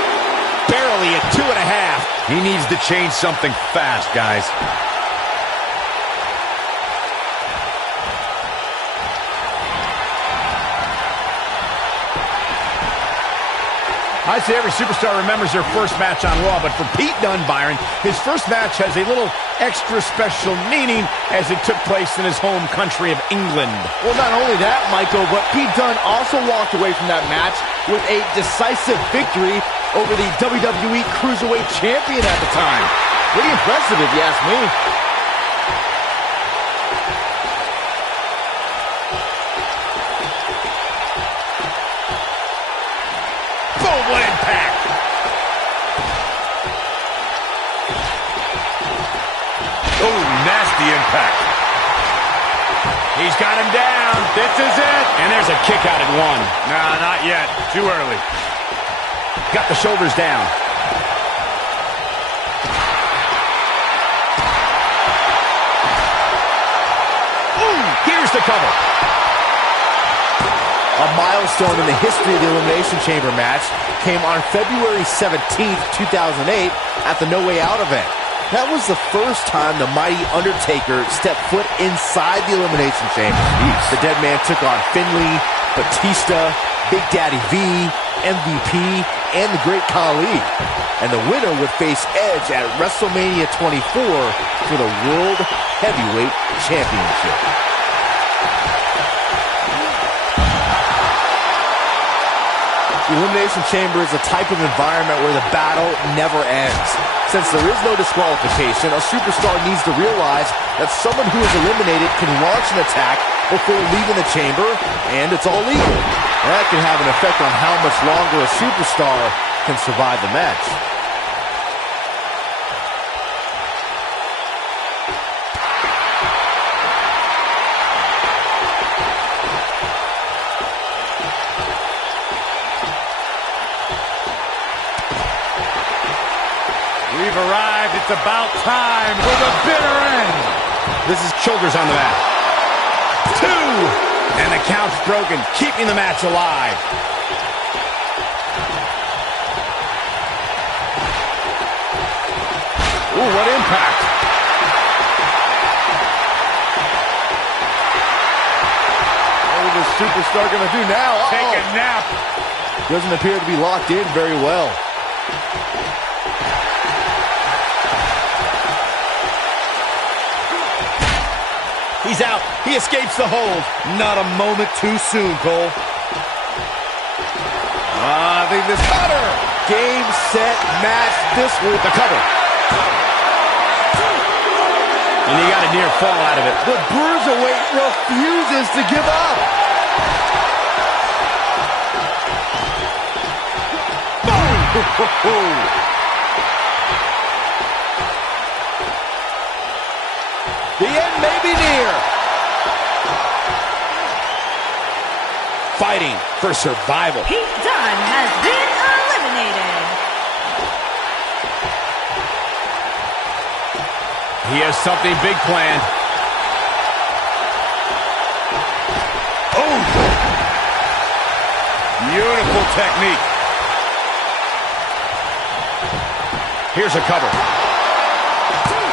Barely at 2.5. He needs to change something fast, guys. I'd say every superstar remembers their first match on Raw, but for Pete Dunne, Byron, his first match has a little extra special meaning as it took place in his home country of England. Well, not only that, Michael, but Pete Dunne also walked away from that match with a decisive victory over the WWE Cruiserweight Champion at the time. Pretty impressive, if you ask me. Boom, what impact! Oh, nasty impact. He's got him down. This is it. And there's a kick out at 1. Nah, not yet. Too early. Got the shoulders down. Ooh, here's the cover. A milestone in the history of the Elimination Chamber match came on February 17th, 2008 at the No Way Out event. That was the first time the mighty Undertaker stepped foot inside the Elimination Chamber. The Dead Man took on Finley, Batista, Big Daddy V, MVP, and the Great Khali. And the winner would face Edge at WrestleMania 24 for the World Heavyweight Championship. The Elimination Chamber is a type of environment where the battle never ends. Since there is no disqualification, a superstar needs to realize that someone who is eliminated can launch an attack before leaving the chamber, and it's all legal. That can have an effect on how much longer a superstar can survive the match. We've arrived. It's about time for the bitter end. This is shoulders on the mat. 2! And the count's broken, keeping the match alive. Ooh, what impact. What is this superstar going to do now? Take a nap. Doesn't appear to be locked in very well. He's out. He escapes the hold. Not a moment too soon, Cole. I think this cutter. Game, set, match. This will the cover. And you got a near fall out of it. The Bruiserweight refuses to give up. Boom! The end may be near. Fighting for survival. Pete Dunne has been eliminated. He has something big planned. Oh! Beautiful technique. Here's a cover.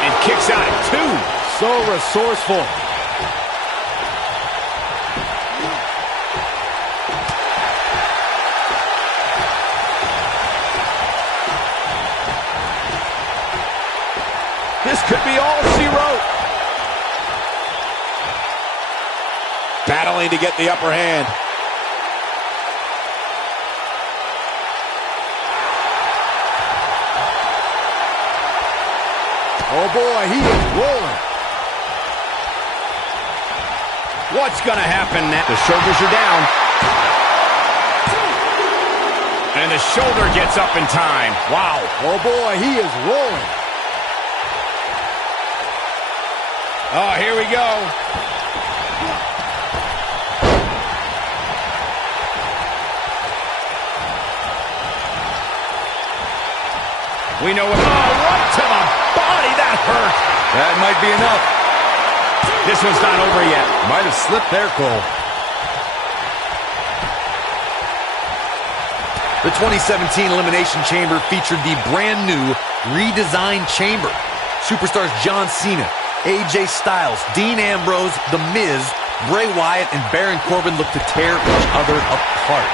And kicks out at 2. So resourceful. This could be all she wrote. Battling to get the upper hand. Oh boy, he is rolling. What's gonna happen now? The shoulders are down. And the shoulder gets up in time. Wow. Oh boy, he is rolling. Oh, here we go. We know what. Oh, right to the body. That hurt. That might be enough. This one's not over yet. Might have slipped there, Cole. The 2017 Elimination Chamber featured the brand new redesigned chamber. Superstars John Cena, AJ Styles, Dean Ambrose, The Miz, Bray Wyatt, and Baron Corbin looked to tear each other apart.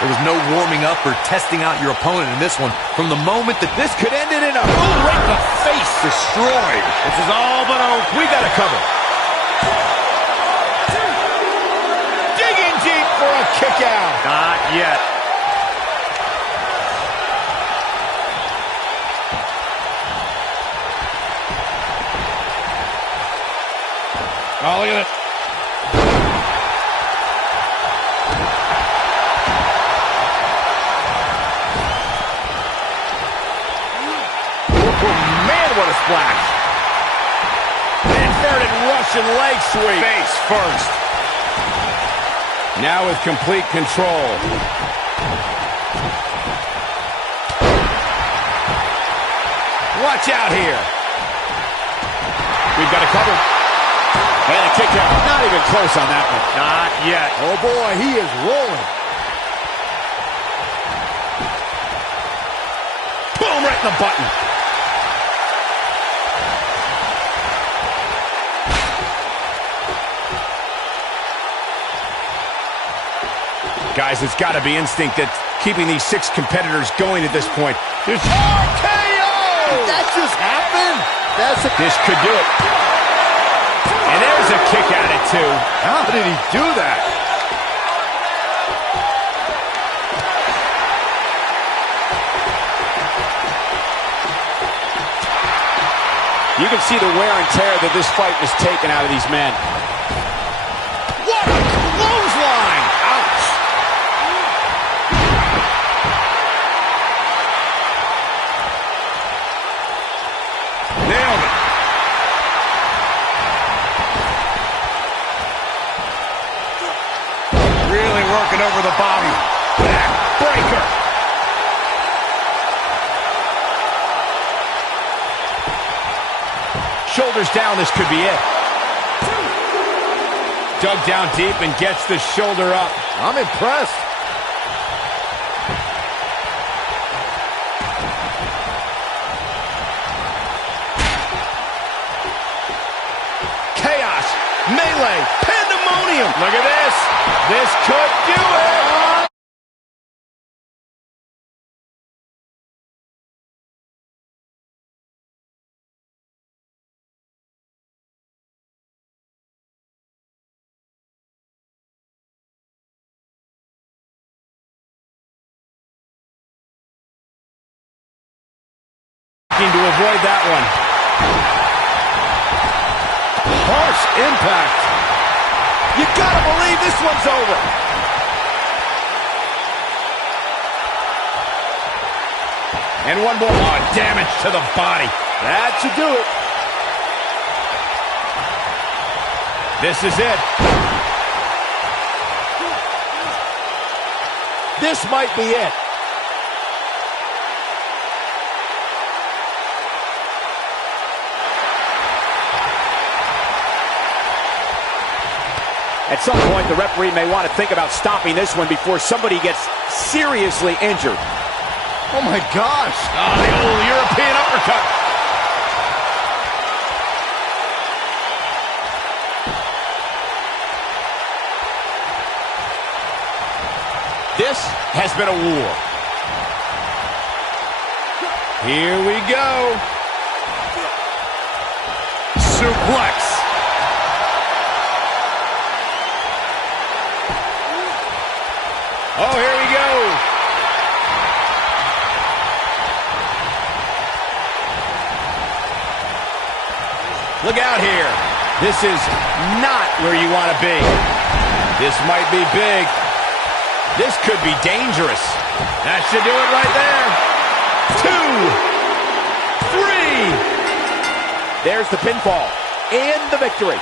There was no warming up or testing out your opponent in this one. From the moment that this could end it in a boom right in the face. Destroyed. This is all but over. We got to cover. Digging deep for a kick out. Not yet. Oh, look at it. What a splash. Inverted Russian leg sweep. Face first. Now with complete control. Watch out here. We've got a cover. And a kick out. Not even close on that one. Not yet. Oh boy, he is rolling. Boom, right in the button. Guys, it's got to be instinct that's keeping these 6 competitors going at this point. There's RKO! That just happened. This could do it. And there's a kick out at 2. How did he do that? You can see the wear and tear that this fight has taken out of these men. What a clothesline! Ouch! Nailed it. Really working over the body. Backbreaker! Shoulders down, this could be it. Dug down deep and gets the shoulder up. I'm impressed. Chaos, melee, pandemonium. Look at this. This could do it. To avoid that one. Impact. You gotta believe this one's over. And one more. Oh, damage to the body. That should do it. This is it. This might be it. At some point, the referee may want to think about stopping this one before somebody gets seriously injured. Oh my gosh. Oh, the old European uppercut. This has been a war. Here we go. Suplex. Oh, here we go. Look out here. This is not where you want to be. This might be big. This could be dangerous. That should do it right there. 2, 3. There's the pinfall and the victory.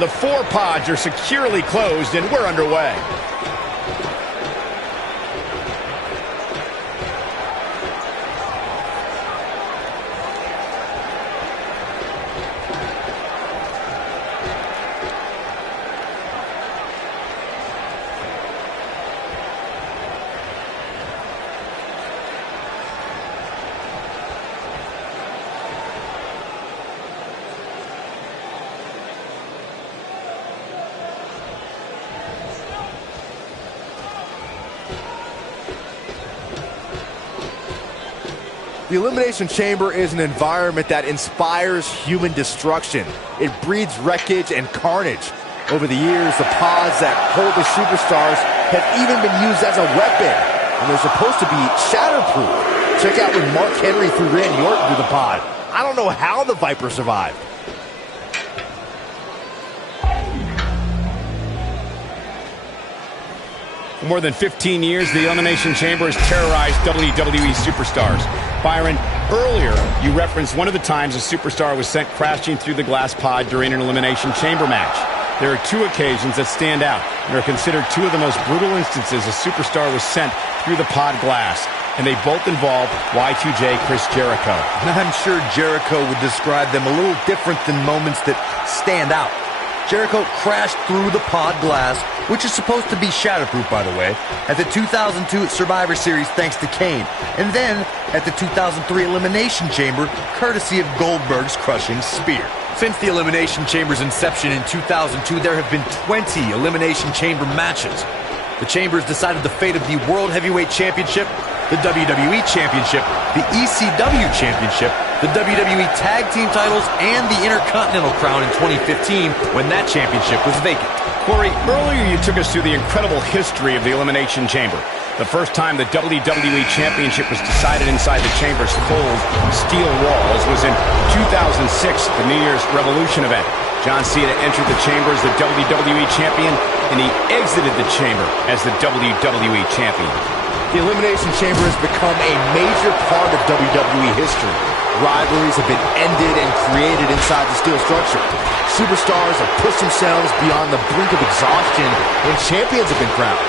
The 4 pods are securely closed, and we're underway. The Elimination Chamber is an environment that inspires human destruction. It breeds wreckage and carnage. Over the years, the pods that hold the superstars have even been used as a weapon, and they're supposed to be shatterproof. Check out when Mark Henry threw Randy Orton through the pod. I don't know how the Viper survived. For more than 15 years, the Elimination Chamber has terrorized WWE superstars. Byron, earlier you referenced one of the times a superstar was sent crashing through the glass pod during an Elimination Chamber match. There are 2 occasions that stand out and are considered 2 of the most brutal instances a superstar was sent through the pod glass, and they both involve Y2J Chris Jericho. And I'm sure Jericho would describe them a little different than moments that stand out. Jericho crashed through the pod glass, which is supposed to be shatterproof, by the way, at the 2002 Survivor Series thanks to Kane, and then at the 2003 Elimination Chamber, courtesy of Goldberg's crushing spear. Since the Elimination Chamber's inception in 2002, there have been 20 Elimination Chamber matches. The Chambers decided the fate of the World Heavyweight Championship, the WWE Championship, the ECW Championship, the WWE Tag Team titles, and the Intercontinental Crown in 2015 when that championship was vacant. Corey, earlier you took us through the incredible history of the Elimination Chamber. The first time the WWE Championship was decided inside the Chamber's cold steel walls was in 2006, the New Year's Revolution event. John Cena entered the Chamber as the WWE Champion, and he exited the Chamber as the WWE Champion. The Elimination Chamber has become a major part of WWE history. Rivalries have been ended and created inside the steel structure. Superstars have pushed themselves beyond the brink of exhaustion, and champions have been crowned.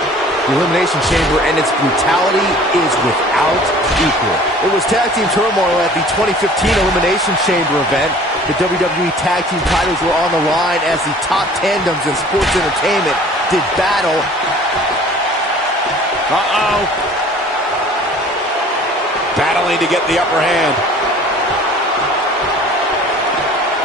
The Elimination Chamber and its brutality is without equal. It was tag team turmoil at the 2015 Elimination Chamber event. The WWE Tag Team titles were on the line as the top tandems in sports entertainment did battle. Battling to get the upper hand.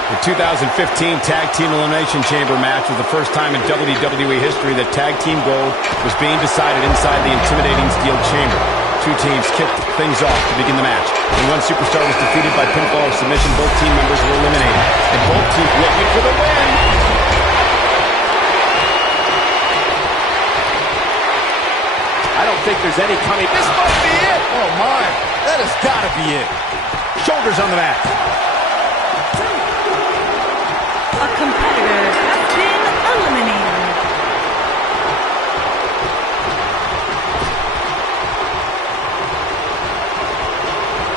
The 2015 Tag Team Elimination Chamber match was the first time in WWE history that Tag Team Gold was being decided inside the intimidating steel chamber. 2 teams kicked things off to begin the match. When one superstar was defeated by pinfall or submission, both team members were eliminated. And both teams looking for the win. I don't think there's any coming. This must be it. Oh my, that has got to be it. Shoulders on the mat. A competitor has been eliminated.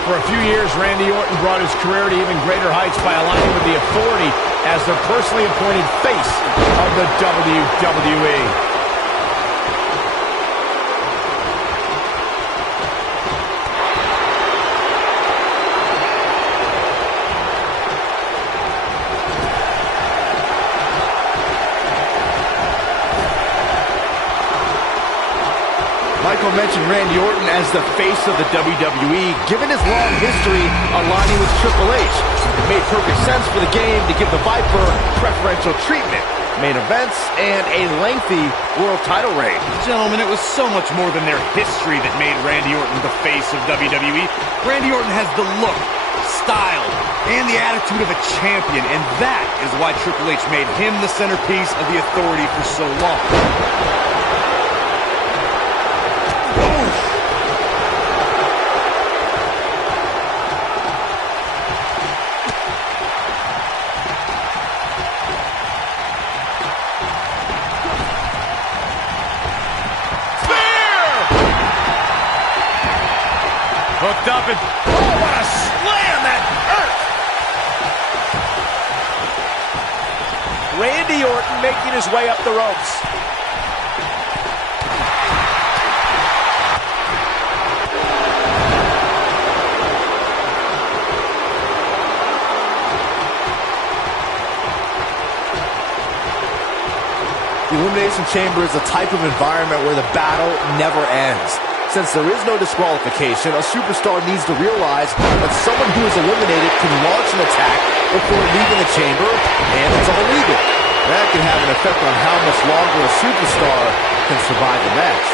For a few years, Randy Orton brought his career to even greater heights by aligning with the Authority as the personally appointed face of the WWE. Michael mentioned Randy Orton as the face of the WWE, given his long history aligning with Triple H. It made perfect sense for the game to give the Viper preferential treatment, main events, and a lengthy world title reign. Gentlemen, it was so much more than their history that made Randy Orton the face of WWE. Randy Orton has the look, style, and the attitude of a champion, and that is why Triple H made him the centerpiece of the Authority for so long. Hooked up and, oh, what a slam, that hurt! Randy Orton making his way up the ropes. The Elimination Chamber is a type of environment where the battle never ends. Since there is no disqualification, a superstar needs to realize that someone who is eliminated can launch an attack before leaving the chamber, and it's all legal. That can have an effect on how much longer a superstar can survive the match.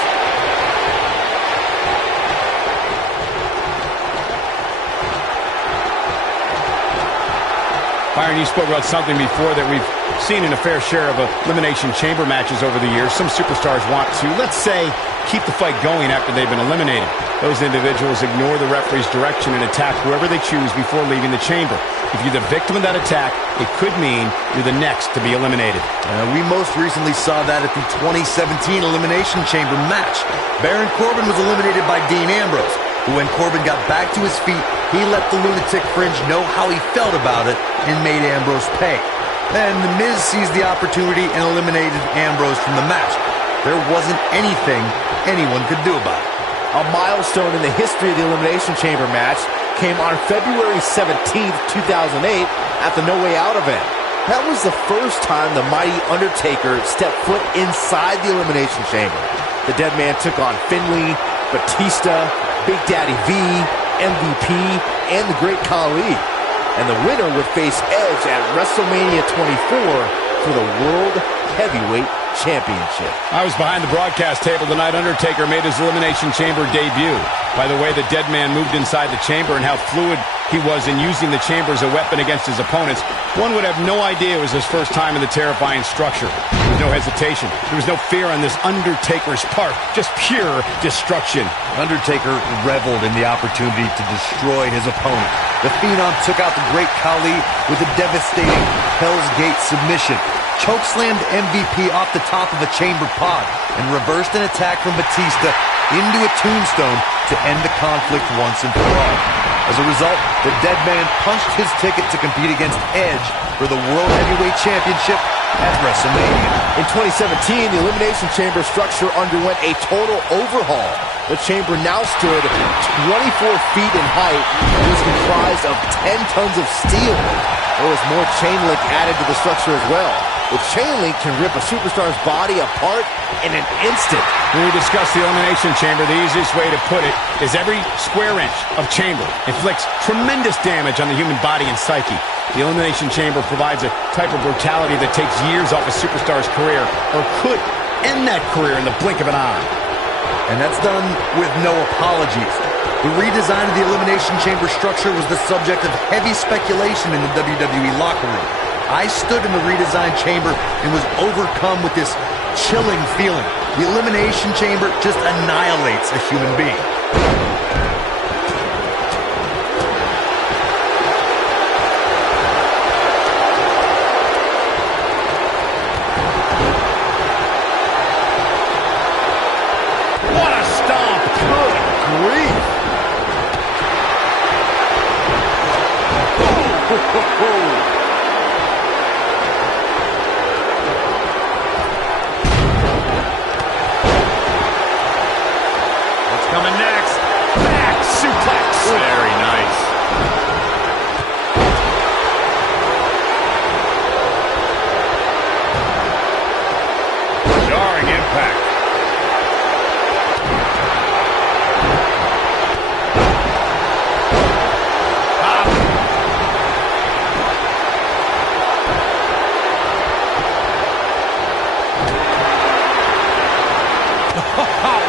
Byron, you spoke about something before that we've seen in a fair share of Elimination Chamber matches over the years. Some superstars want to, let's say, keep the fight going after they've been eliminated. Those individuals ignore the referee's direction and attack whoever they choose before leaving the chamber. If you're the victim of that attack, it could mean you're the next to be eliminated. We most recently saw that at the 2017 Elimination Chamber match. Baron Corbin was eliminated by Dean Ambrose. But when Corbin got back to his feet, he let the Lunatic Fringe know how he felt about it and made Ambrose pay. Then The Miz seized the opportunity and eliminated Ambrose from the match. There wasn't anything anyone could do about it. A milestone in the history of the Elimination Chamber match came on February 17th, 2008 at the No Way Out event. That was the first time the mighty Undertaker stepped foot inside the Elimination Chamber. The Dead Man took on Finlay, Batista, Big Daddy V, MVP, and the Great Khali. And the winner would face Edge at WrestleMania 24 for the World Heavyweight Championship. I was behind the broadcast table the night Undertaker made his Elimination Chamber debut. By the way the Dead Man moved inside the chamber and how fluid he was in using the chamber as a weapon against his opponents, one would have no idea it was his first time in the terrifying structure. There was no hesitation. There was no fear on this Undertaker's part. Just pure destruction. Undertaker reveled in the opportunity to destroy his opponent. The Phenom took out the Great Khali with a devastating Hell's Gate submission, chokeslammed MVP off the top of a chamber pod, and reversed an attack from Batista into a tombstone to end the conflict once and for all. As a result, the Dead Man punched his ticket to compete against Edge for the World Heavyweight Championship at WrestleMania. In 2017, the Elimination Chamber structure underwent a total overhaul. The chamber now stood 24 feet in height and was comprised of 10 tons of steel. There was more chain link added to the structure as well. The chain link can rip a superstar's body apart in an instant. When we discuss the Elimination Chamber, the easiest way to put it is every square inch of chamber inflicts tremendous damage on the human body and psyche. The Elimination Chamber provides a type of brutality that takes years off a superstar's career, or could end that career in the blink of an eye. And that's done with no apologies. The redesign of the Elimination Chamber structure was the subject of heavy speculation in the WWE locker room. I stood in the redesigned chamber and was overcome with this chilling feeling. The Elimination Chamber just annihilates a human being. What a stomp! Good grief! Coming next, back suplex. Very nice. Jarring impact.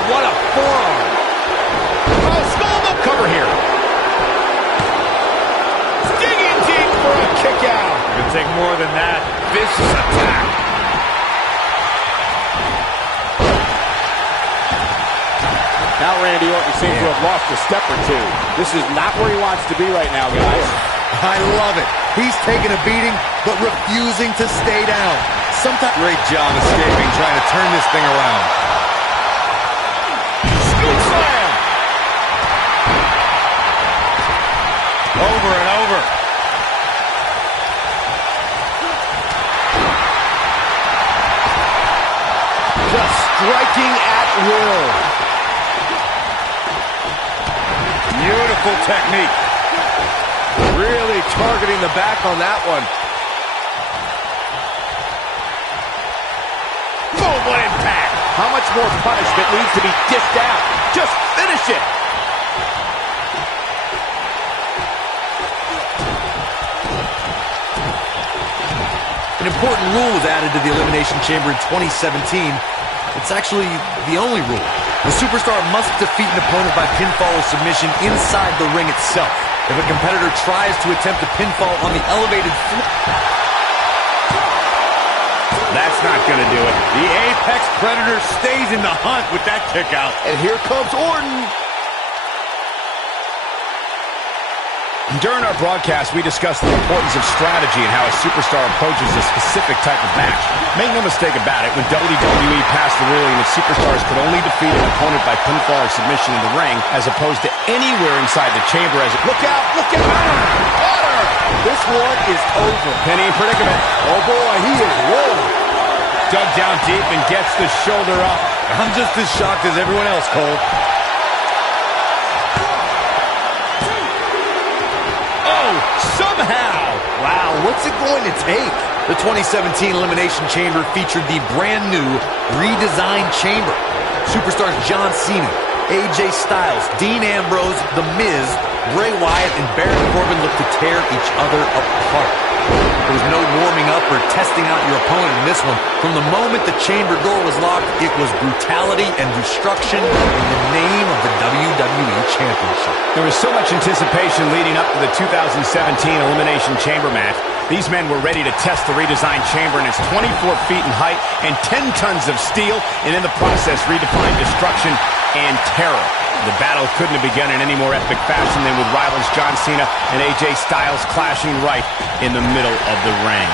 What a forearm! Cover here. Digging deep for a kick out. It can take more than that. Vicious attack. Now Randy Orton seems to have lost a step or two. This is not where he wants to be right now, guys. I love it. He's taking a beating, but refusing to stay down. Sometimes great job escaping, trying to turn this thing around. Scoop slam. Over and over. striking at will. Beautiful technique. Really targeting the back on that one. Boom, what impact! How much more punishment needs to be dished out? Just finish it! An important rule was added to the Elimination Chamber in 2017. It's actually the only rule. The superstar must defeat an opponent by pinfall or submission inside the ring itself. If a competitor tries to attempt a pinfall on the elevated floor, That's not going to do it. The Apex Predator stays in the hunt with that kick out. And here comes Orton. During our broadcast, we discussed the importance of strategy and how a superstar approaches a specific type of match. Make no mistake about it, when WWE passed the ruling that superstars could only defeat an opponent by pinfall or submission in the ring, as opposed to anywhere inside the chamber as it... Look out! Look out! Water! This one is over. Penny in predicament. Oh boy, he is rolling. Dug down deep and gets the shoulder up. I'm just as shocked as everyone else, Cole. Somehow! Wow, what's it going to take? the 2017 Elimination Chamber featured the brand new redesigned chamber. Superstars John Cena, AJ Styles, Dean Ambrose, The Miz, Bray Wyatt, and Baron Corbin looked to tear each other apart. There was no warming up or testing out your opponent in this one. From the moment the chamber door was locked, it was brutality and destruction in the name of the WWE Championship. There was so much anticipation leading up to the 2017 Elimination Chamber match. These men were ready to test the redesigned chamber, and it's 24 feet in height and 10 tons of steel, and in the process redefined destruction and terror. The battle couldn't have begun in any more epic fashion than with rivals John Cena and AJ Styles clashing right in the middle of the ring.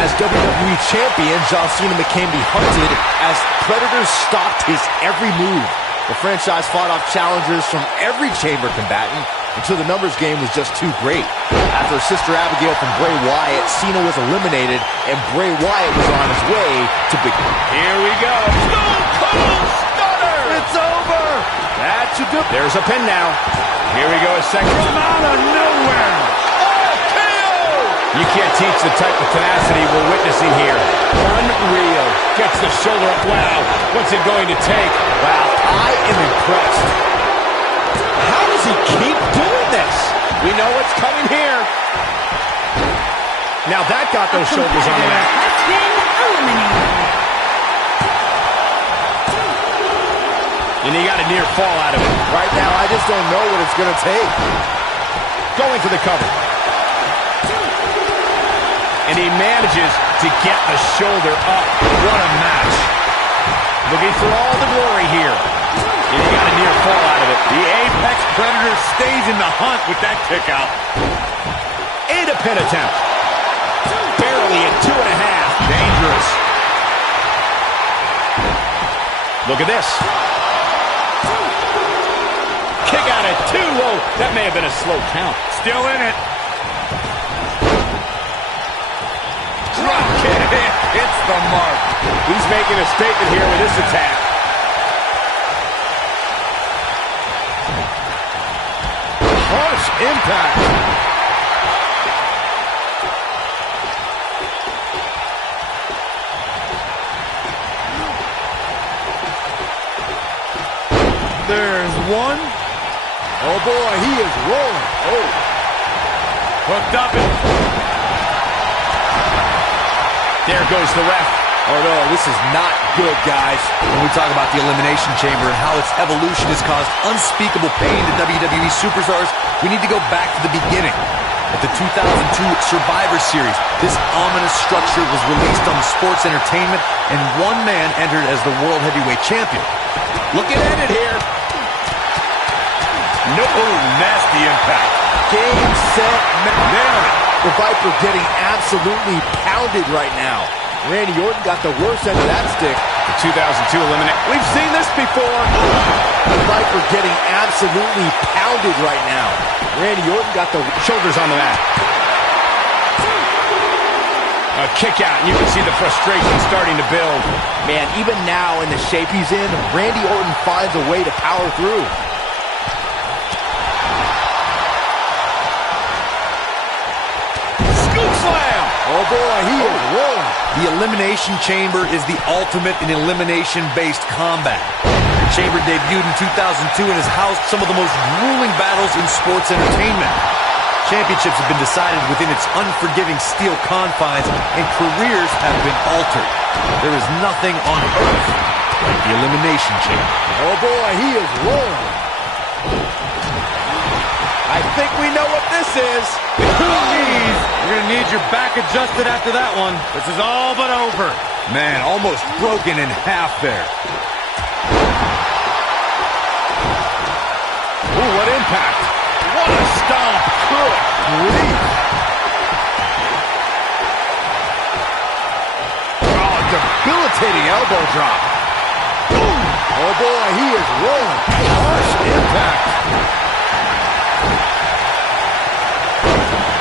As WWE Champion, John Cena became the hunted as Predators stalked his every move. The franchise fought off challengers from every chamber combatant until the numbers game was just too great. After Sister Abigail from Bray Wyatt, Cena was eliminated, and Bray Wyatt was on his way to big... Here we go. Stone Cold Stunner! It's over! That should do. There's a pin now. Here we go, a second. From out of nowhere. Oh, KO! You can't teach the type of tenacity we're witnessing here. Unreal. Gets the shoulder up. Wow. What's it going to take? Wow, I am impressed. How does he keep doing this? We know what's coming here. Now that got those shoulders on the mat. Has been eliminated. And he got a near fall out of it. Right now, I just don't know what it's going to take. Going for the cover. And he manages to get the shoulder up. What a match. Looking for all the glory here. And he got a near fall out of it. The Apex Predator stays in the hunt with that kick out. And a pin attempt. Barely at 2.5. Dangerous. Look at this. Kick out at 2. Whoa, that may have been a slow count. Still in it. Drop kick. It's the mark. He's making a statement here with this attack. Harsh impact. There's one. Oh boy, he is rolling. Oh. Hooked up. There goes the ref. Oh no, this is not good, guys. When we talk about the Elimination Chamber and how its evolution has caused unspeakable pain to WWE superstars, we need to go back to the beginning. At the 2002 Survivor Series, this ominous structure was released on Sports Entertainment, and one man entered as the World Heavyweight Champion. Looking at it here. No, nasty impact. Game, set, Nailed it. the Viper getting absolutely pounded right now. Randy Orton got the worst end of that stick. The 2002 eliminate. We've seen this before. The Viper getting absolutely pounded right now. Randy Orton got the Shoulders on the mat. A kick out, and you can see the frustration starting to build. Man, even now in the shape he's in, Randy Orton finds a way to power through. Scoop slam! Oh boy, he is rolling. The Elimination Chamber is the ultimate in elimination-based combat. The Chamber debuted in 2002 and has housed some of the most grueling battles in sports entertainment. Championships have been decided within its unforgiving steel confines, and careers have been altered. There is nothing on earth like the Elimination Chamber. Oh boy, he is rolling. I think we know what this is. You're going to need your back adjusted after that one. This is all but over. Man, almost broken in half there. Ooh, what impact. What a stomp. Good grief. Oh, debilitating elbow drop. Boom. Oh boy, he is rolling. Harsh impact.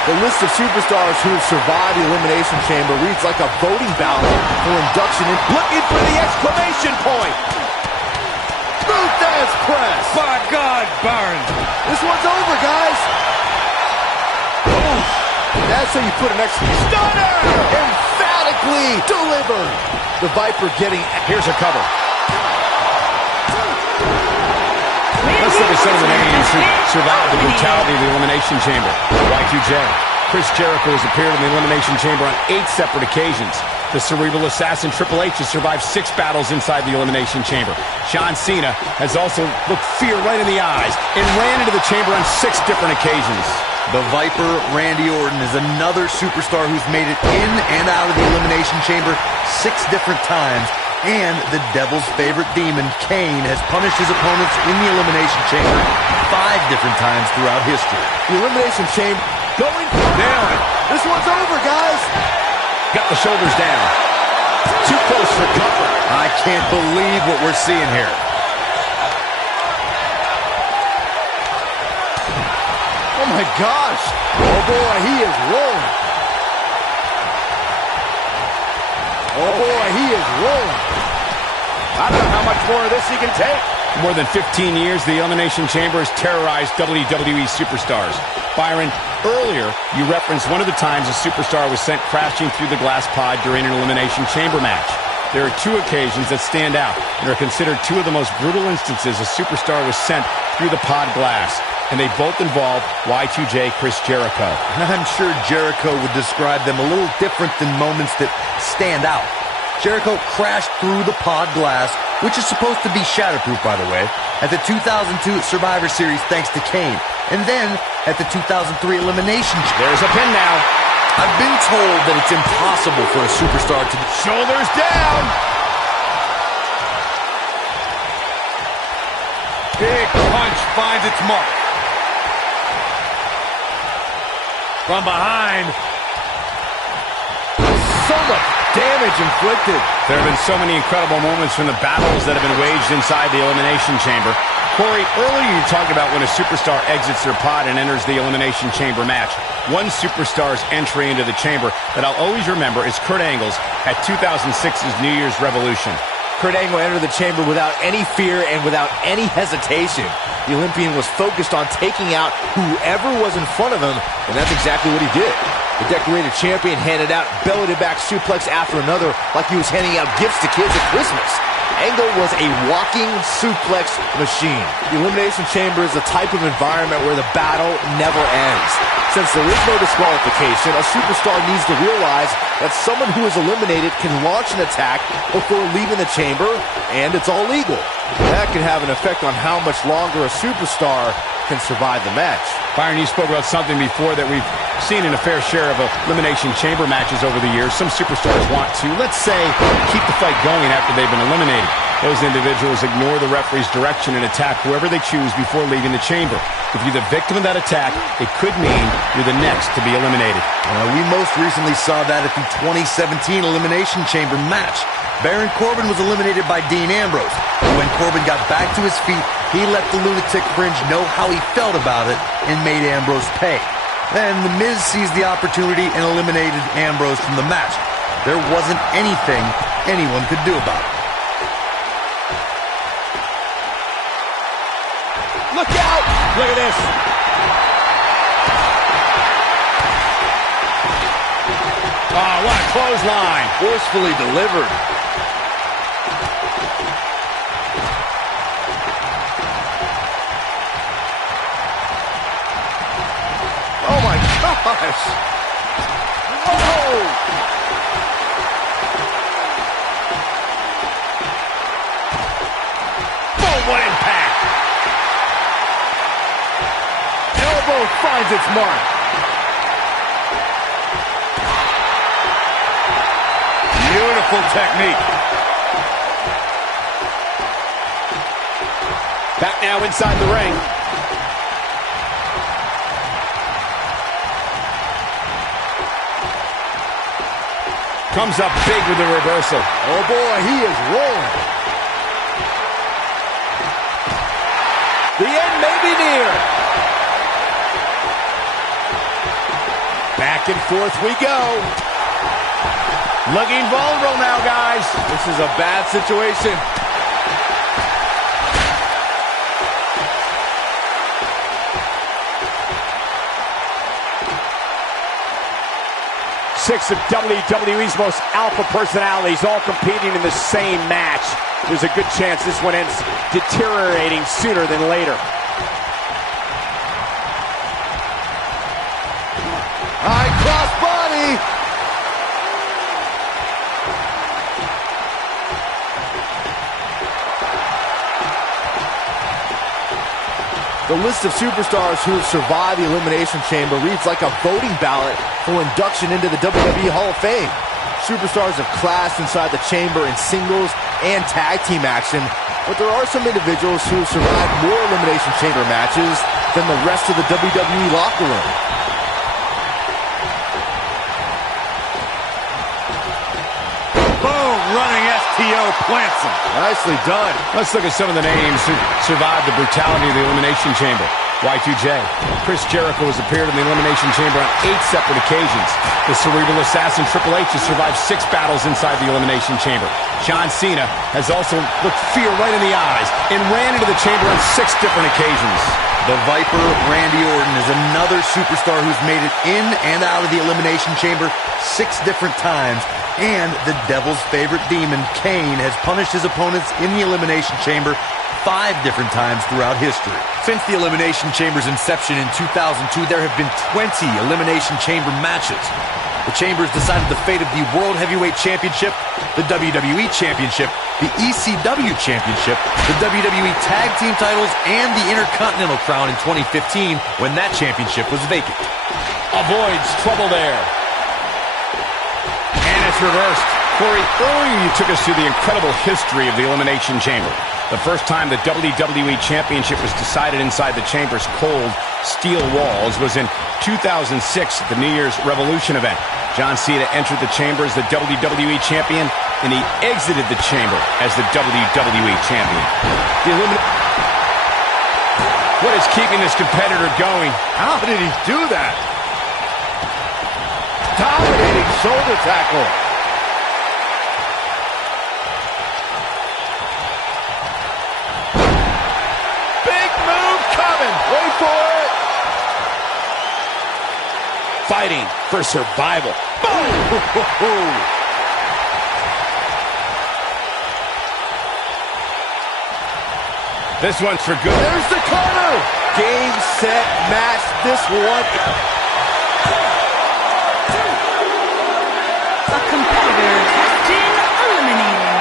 The list of superstars who have survived the Elimination Chamber reads like a voting ballot for induction in. Looking for the exclamation point. Boot dance press. By God, Byron. This one's over, guys. Oh, that's how you put an stunner. Emphatically delivered. The Viper getting. Here's a cover. Let's look at some of the names who survived the brutality of the Elimination Chamber. Y2J. Chris Jericho has appeared in the Elimination Chamber on 8 separate occasions. The cerebral assassin Triple H has survived 6 battles inside the Elimination Chamber. John Cena has also looked fear right in the eyes and ran into the chamber on 6 different occasions. The Viper, Randy Orton, is another superstar who's made it in and out of the Elimination Chamber 6 different times. And the Devil's favorite demon, Kane, has punished his opponents in the Elimination Chamber 5 different times throughout history. The Elimination Chamber going down. This one's over, guys. Got the shoulders down. Too close for cover. I can't believe what we're seeing here. Oh my gosh. Oh boy, he is rolling. Oh boy, he is rolling. I don't know how much more of this he can take. More than 15 years, the Elimination Chamber has terrorized WWE superstars. Byron, earlier you referenced one of the times a superstar was sent crashing through the glass pod during an Elimination Chamber match. There are 2 occasions that stand out and are considered 2 of the most brutal instances a superstar was sent through the pod glass. And they both involved Y2J Chris Jericho. I'm sure Jericho would describe them a little different than moments that stand out. Jericho crashed through the pod glass, which is supposed to be shatterproof, by the way, at the 2002 Survivor Series thanks to Kane. And then at the 2003 Elimination. There's a pin now. I've been told that it's impossible for a superstar to... Shoulders down. Big punch finds its mark. From behind. So much damage inflicted. There have been so many incredible moments from the battles that have been waged inside the Elimination Chamber. Corey, earlier you talked about when a superstar exits their pod and enters the Elimination Chamber match. One superstar's entry into the chamber that I'll always remember is Kurt Angle's at 2006's New Year's Revolution. Kurt Angle entered the chamber without any fear and without any hesitation. The Olympian was focused on taking out whoever was in front of him, and that's exactly what he did. The decorated champion handed out belly-to-back suplex after another like he was handing out gifts to kids at Christmas. Angle was a walking suplex machine. The Elimination Chamber is the type of environment where the battle never ends. Since there is no disqualification, a superstar needs to realize that someone who is eliminated can launch an attack before leaving the chamber, and it's all legal. That can have an effect on how much longer a superstar can survive the match. Byron, you spoke about something before that we've seen in a fair share of Elimination Chamber matches over the years. Some superstars want to, let's say, keep the fight going after they've been eliminated. Those individuals ignore the referee's direction and attack whoever they choose before leaving the chamber. If you're the victim of that attack, it could mean you're the next to be eliminated. We most recently saw that at the 2017 Elimination Chamber match. Baron Corbin was eliminated by Dean Ambrose. And when Corbin got back to his feet, he let the lunatic fringe know how he felt about it and made Ambrose pay. Then The Miz seized the opportunity and eliminated Ambrose from the match. There wasn't anything anyone could do about it. Look out! Look at this. Oh, what a clothesline. Forcefully delivered. Oh my gosh! Oh! Boom, what impact. Elbow finds its mark. Beautiful technique. Back now inside the ring. Comes up big with the reversal. Oh boy, he is rolling. The end may be near. Back and forth we go. Looking vulnerable now, guys. This is a bad situation. Six of WWE's most alpha personalities all competing in the same match. There's a good chance this one ends deteriorating sooner than later. High cross body. The list of superstars who have survived the Elimination Chamber reads like a voting ballot for induction into the WWE Hall of Fame. Superstars have clashed inside the chamber in singles and tag team action, but there are some individuals who have survived more Elimination Chamber matches than the rest of the WWE locker room. Boom! Running STO plants him. Nicely done. Let's look at some of the names who survived the brutality of the Elimination Chamber. Y2J. Chris Jericho has appeared in the Elimination Chamber on 8 separate occasions. The cerebral assassin Triple H has survived 6 battles inside the Elimination Chamber. John Cena has also looked fear right in the eyes and ran into the chamber on 6 different occasions. The Viper, Randy Orton, is another superstar who's made it in and out of the Elimination Chamber 6 different times. And the Devil's favorite demon, Kane, has punished his opponents in the Elimination Chamber 5 different times throughout history. Since the Elimination Chamber's inception in 2002, there have been 20 Elimination Chamber matches. The Chambers decided the fate of the World Heavyweight Championship, the WWE Championship, the ECW Championship, the WWE Tag Team titles, and the Intercontinental Crown in 2015 when that championship was vacant. Avoids trouble there. And it's reversed. Corey, earlier you took us through the incredible history of the Elimination Chamber. The first time the WWE Championship was decided inside the chamber's cold steel walls was in 2006 at the New Year's Revolution event. John Cena entered the chamber as the WWE Champion, and he exited the chamber as the WWE Champion. What is keeping this competitor going? How did he do that? Dominating shoulder tackle. Big move coming. Wait for it. Fighting for survival. Boom! This one's for good. There's the corner. Game, set, match. This one. A competitor has been eliminated.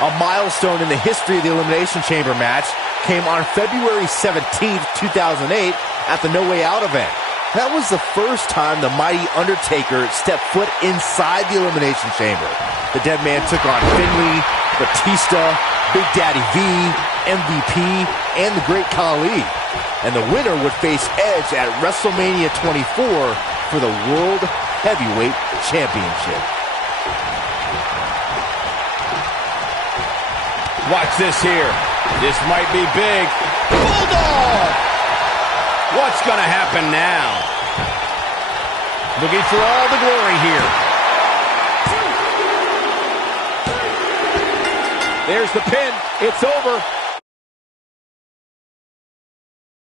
A milestone in the history of the Elimination Chamber match came on February 17th, 2008 at the No Way Out event. That was the first time the mighty Undertaker stepped foot inside the Elimination Chamber. The Dead Man took on Finley, Batista, Big Daddy V, MVP, and the Great Khali. And the winner would face Edge at WrestleMania 24 for the World Heavyweight Championship. Watch this here. This might be big. Bulldog! What's What's going to happen now? Looking for all the glory here. There's the pin. It's over.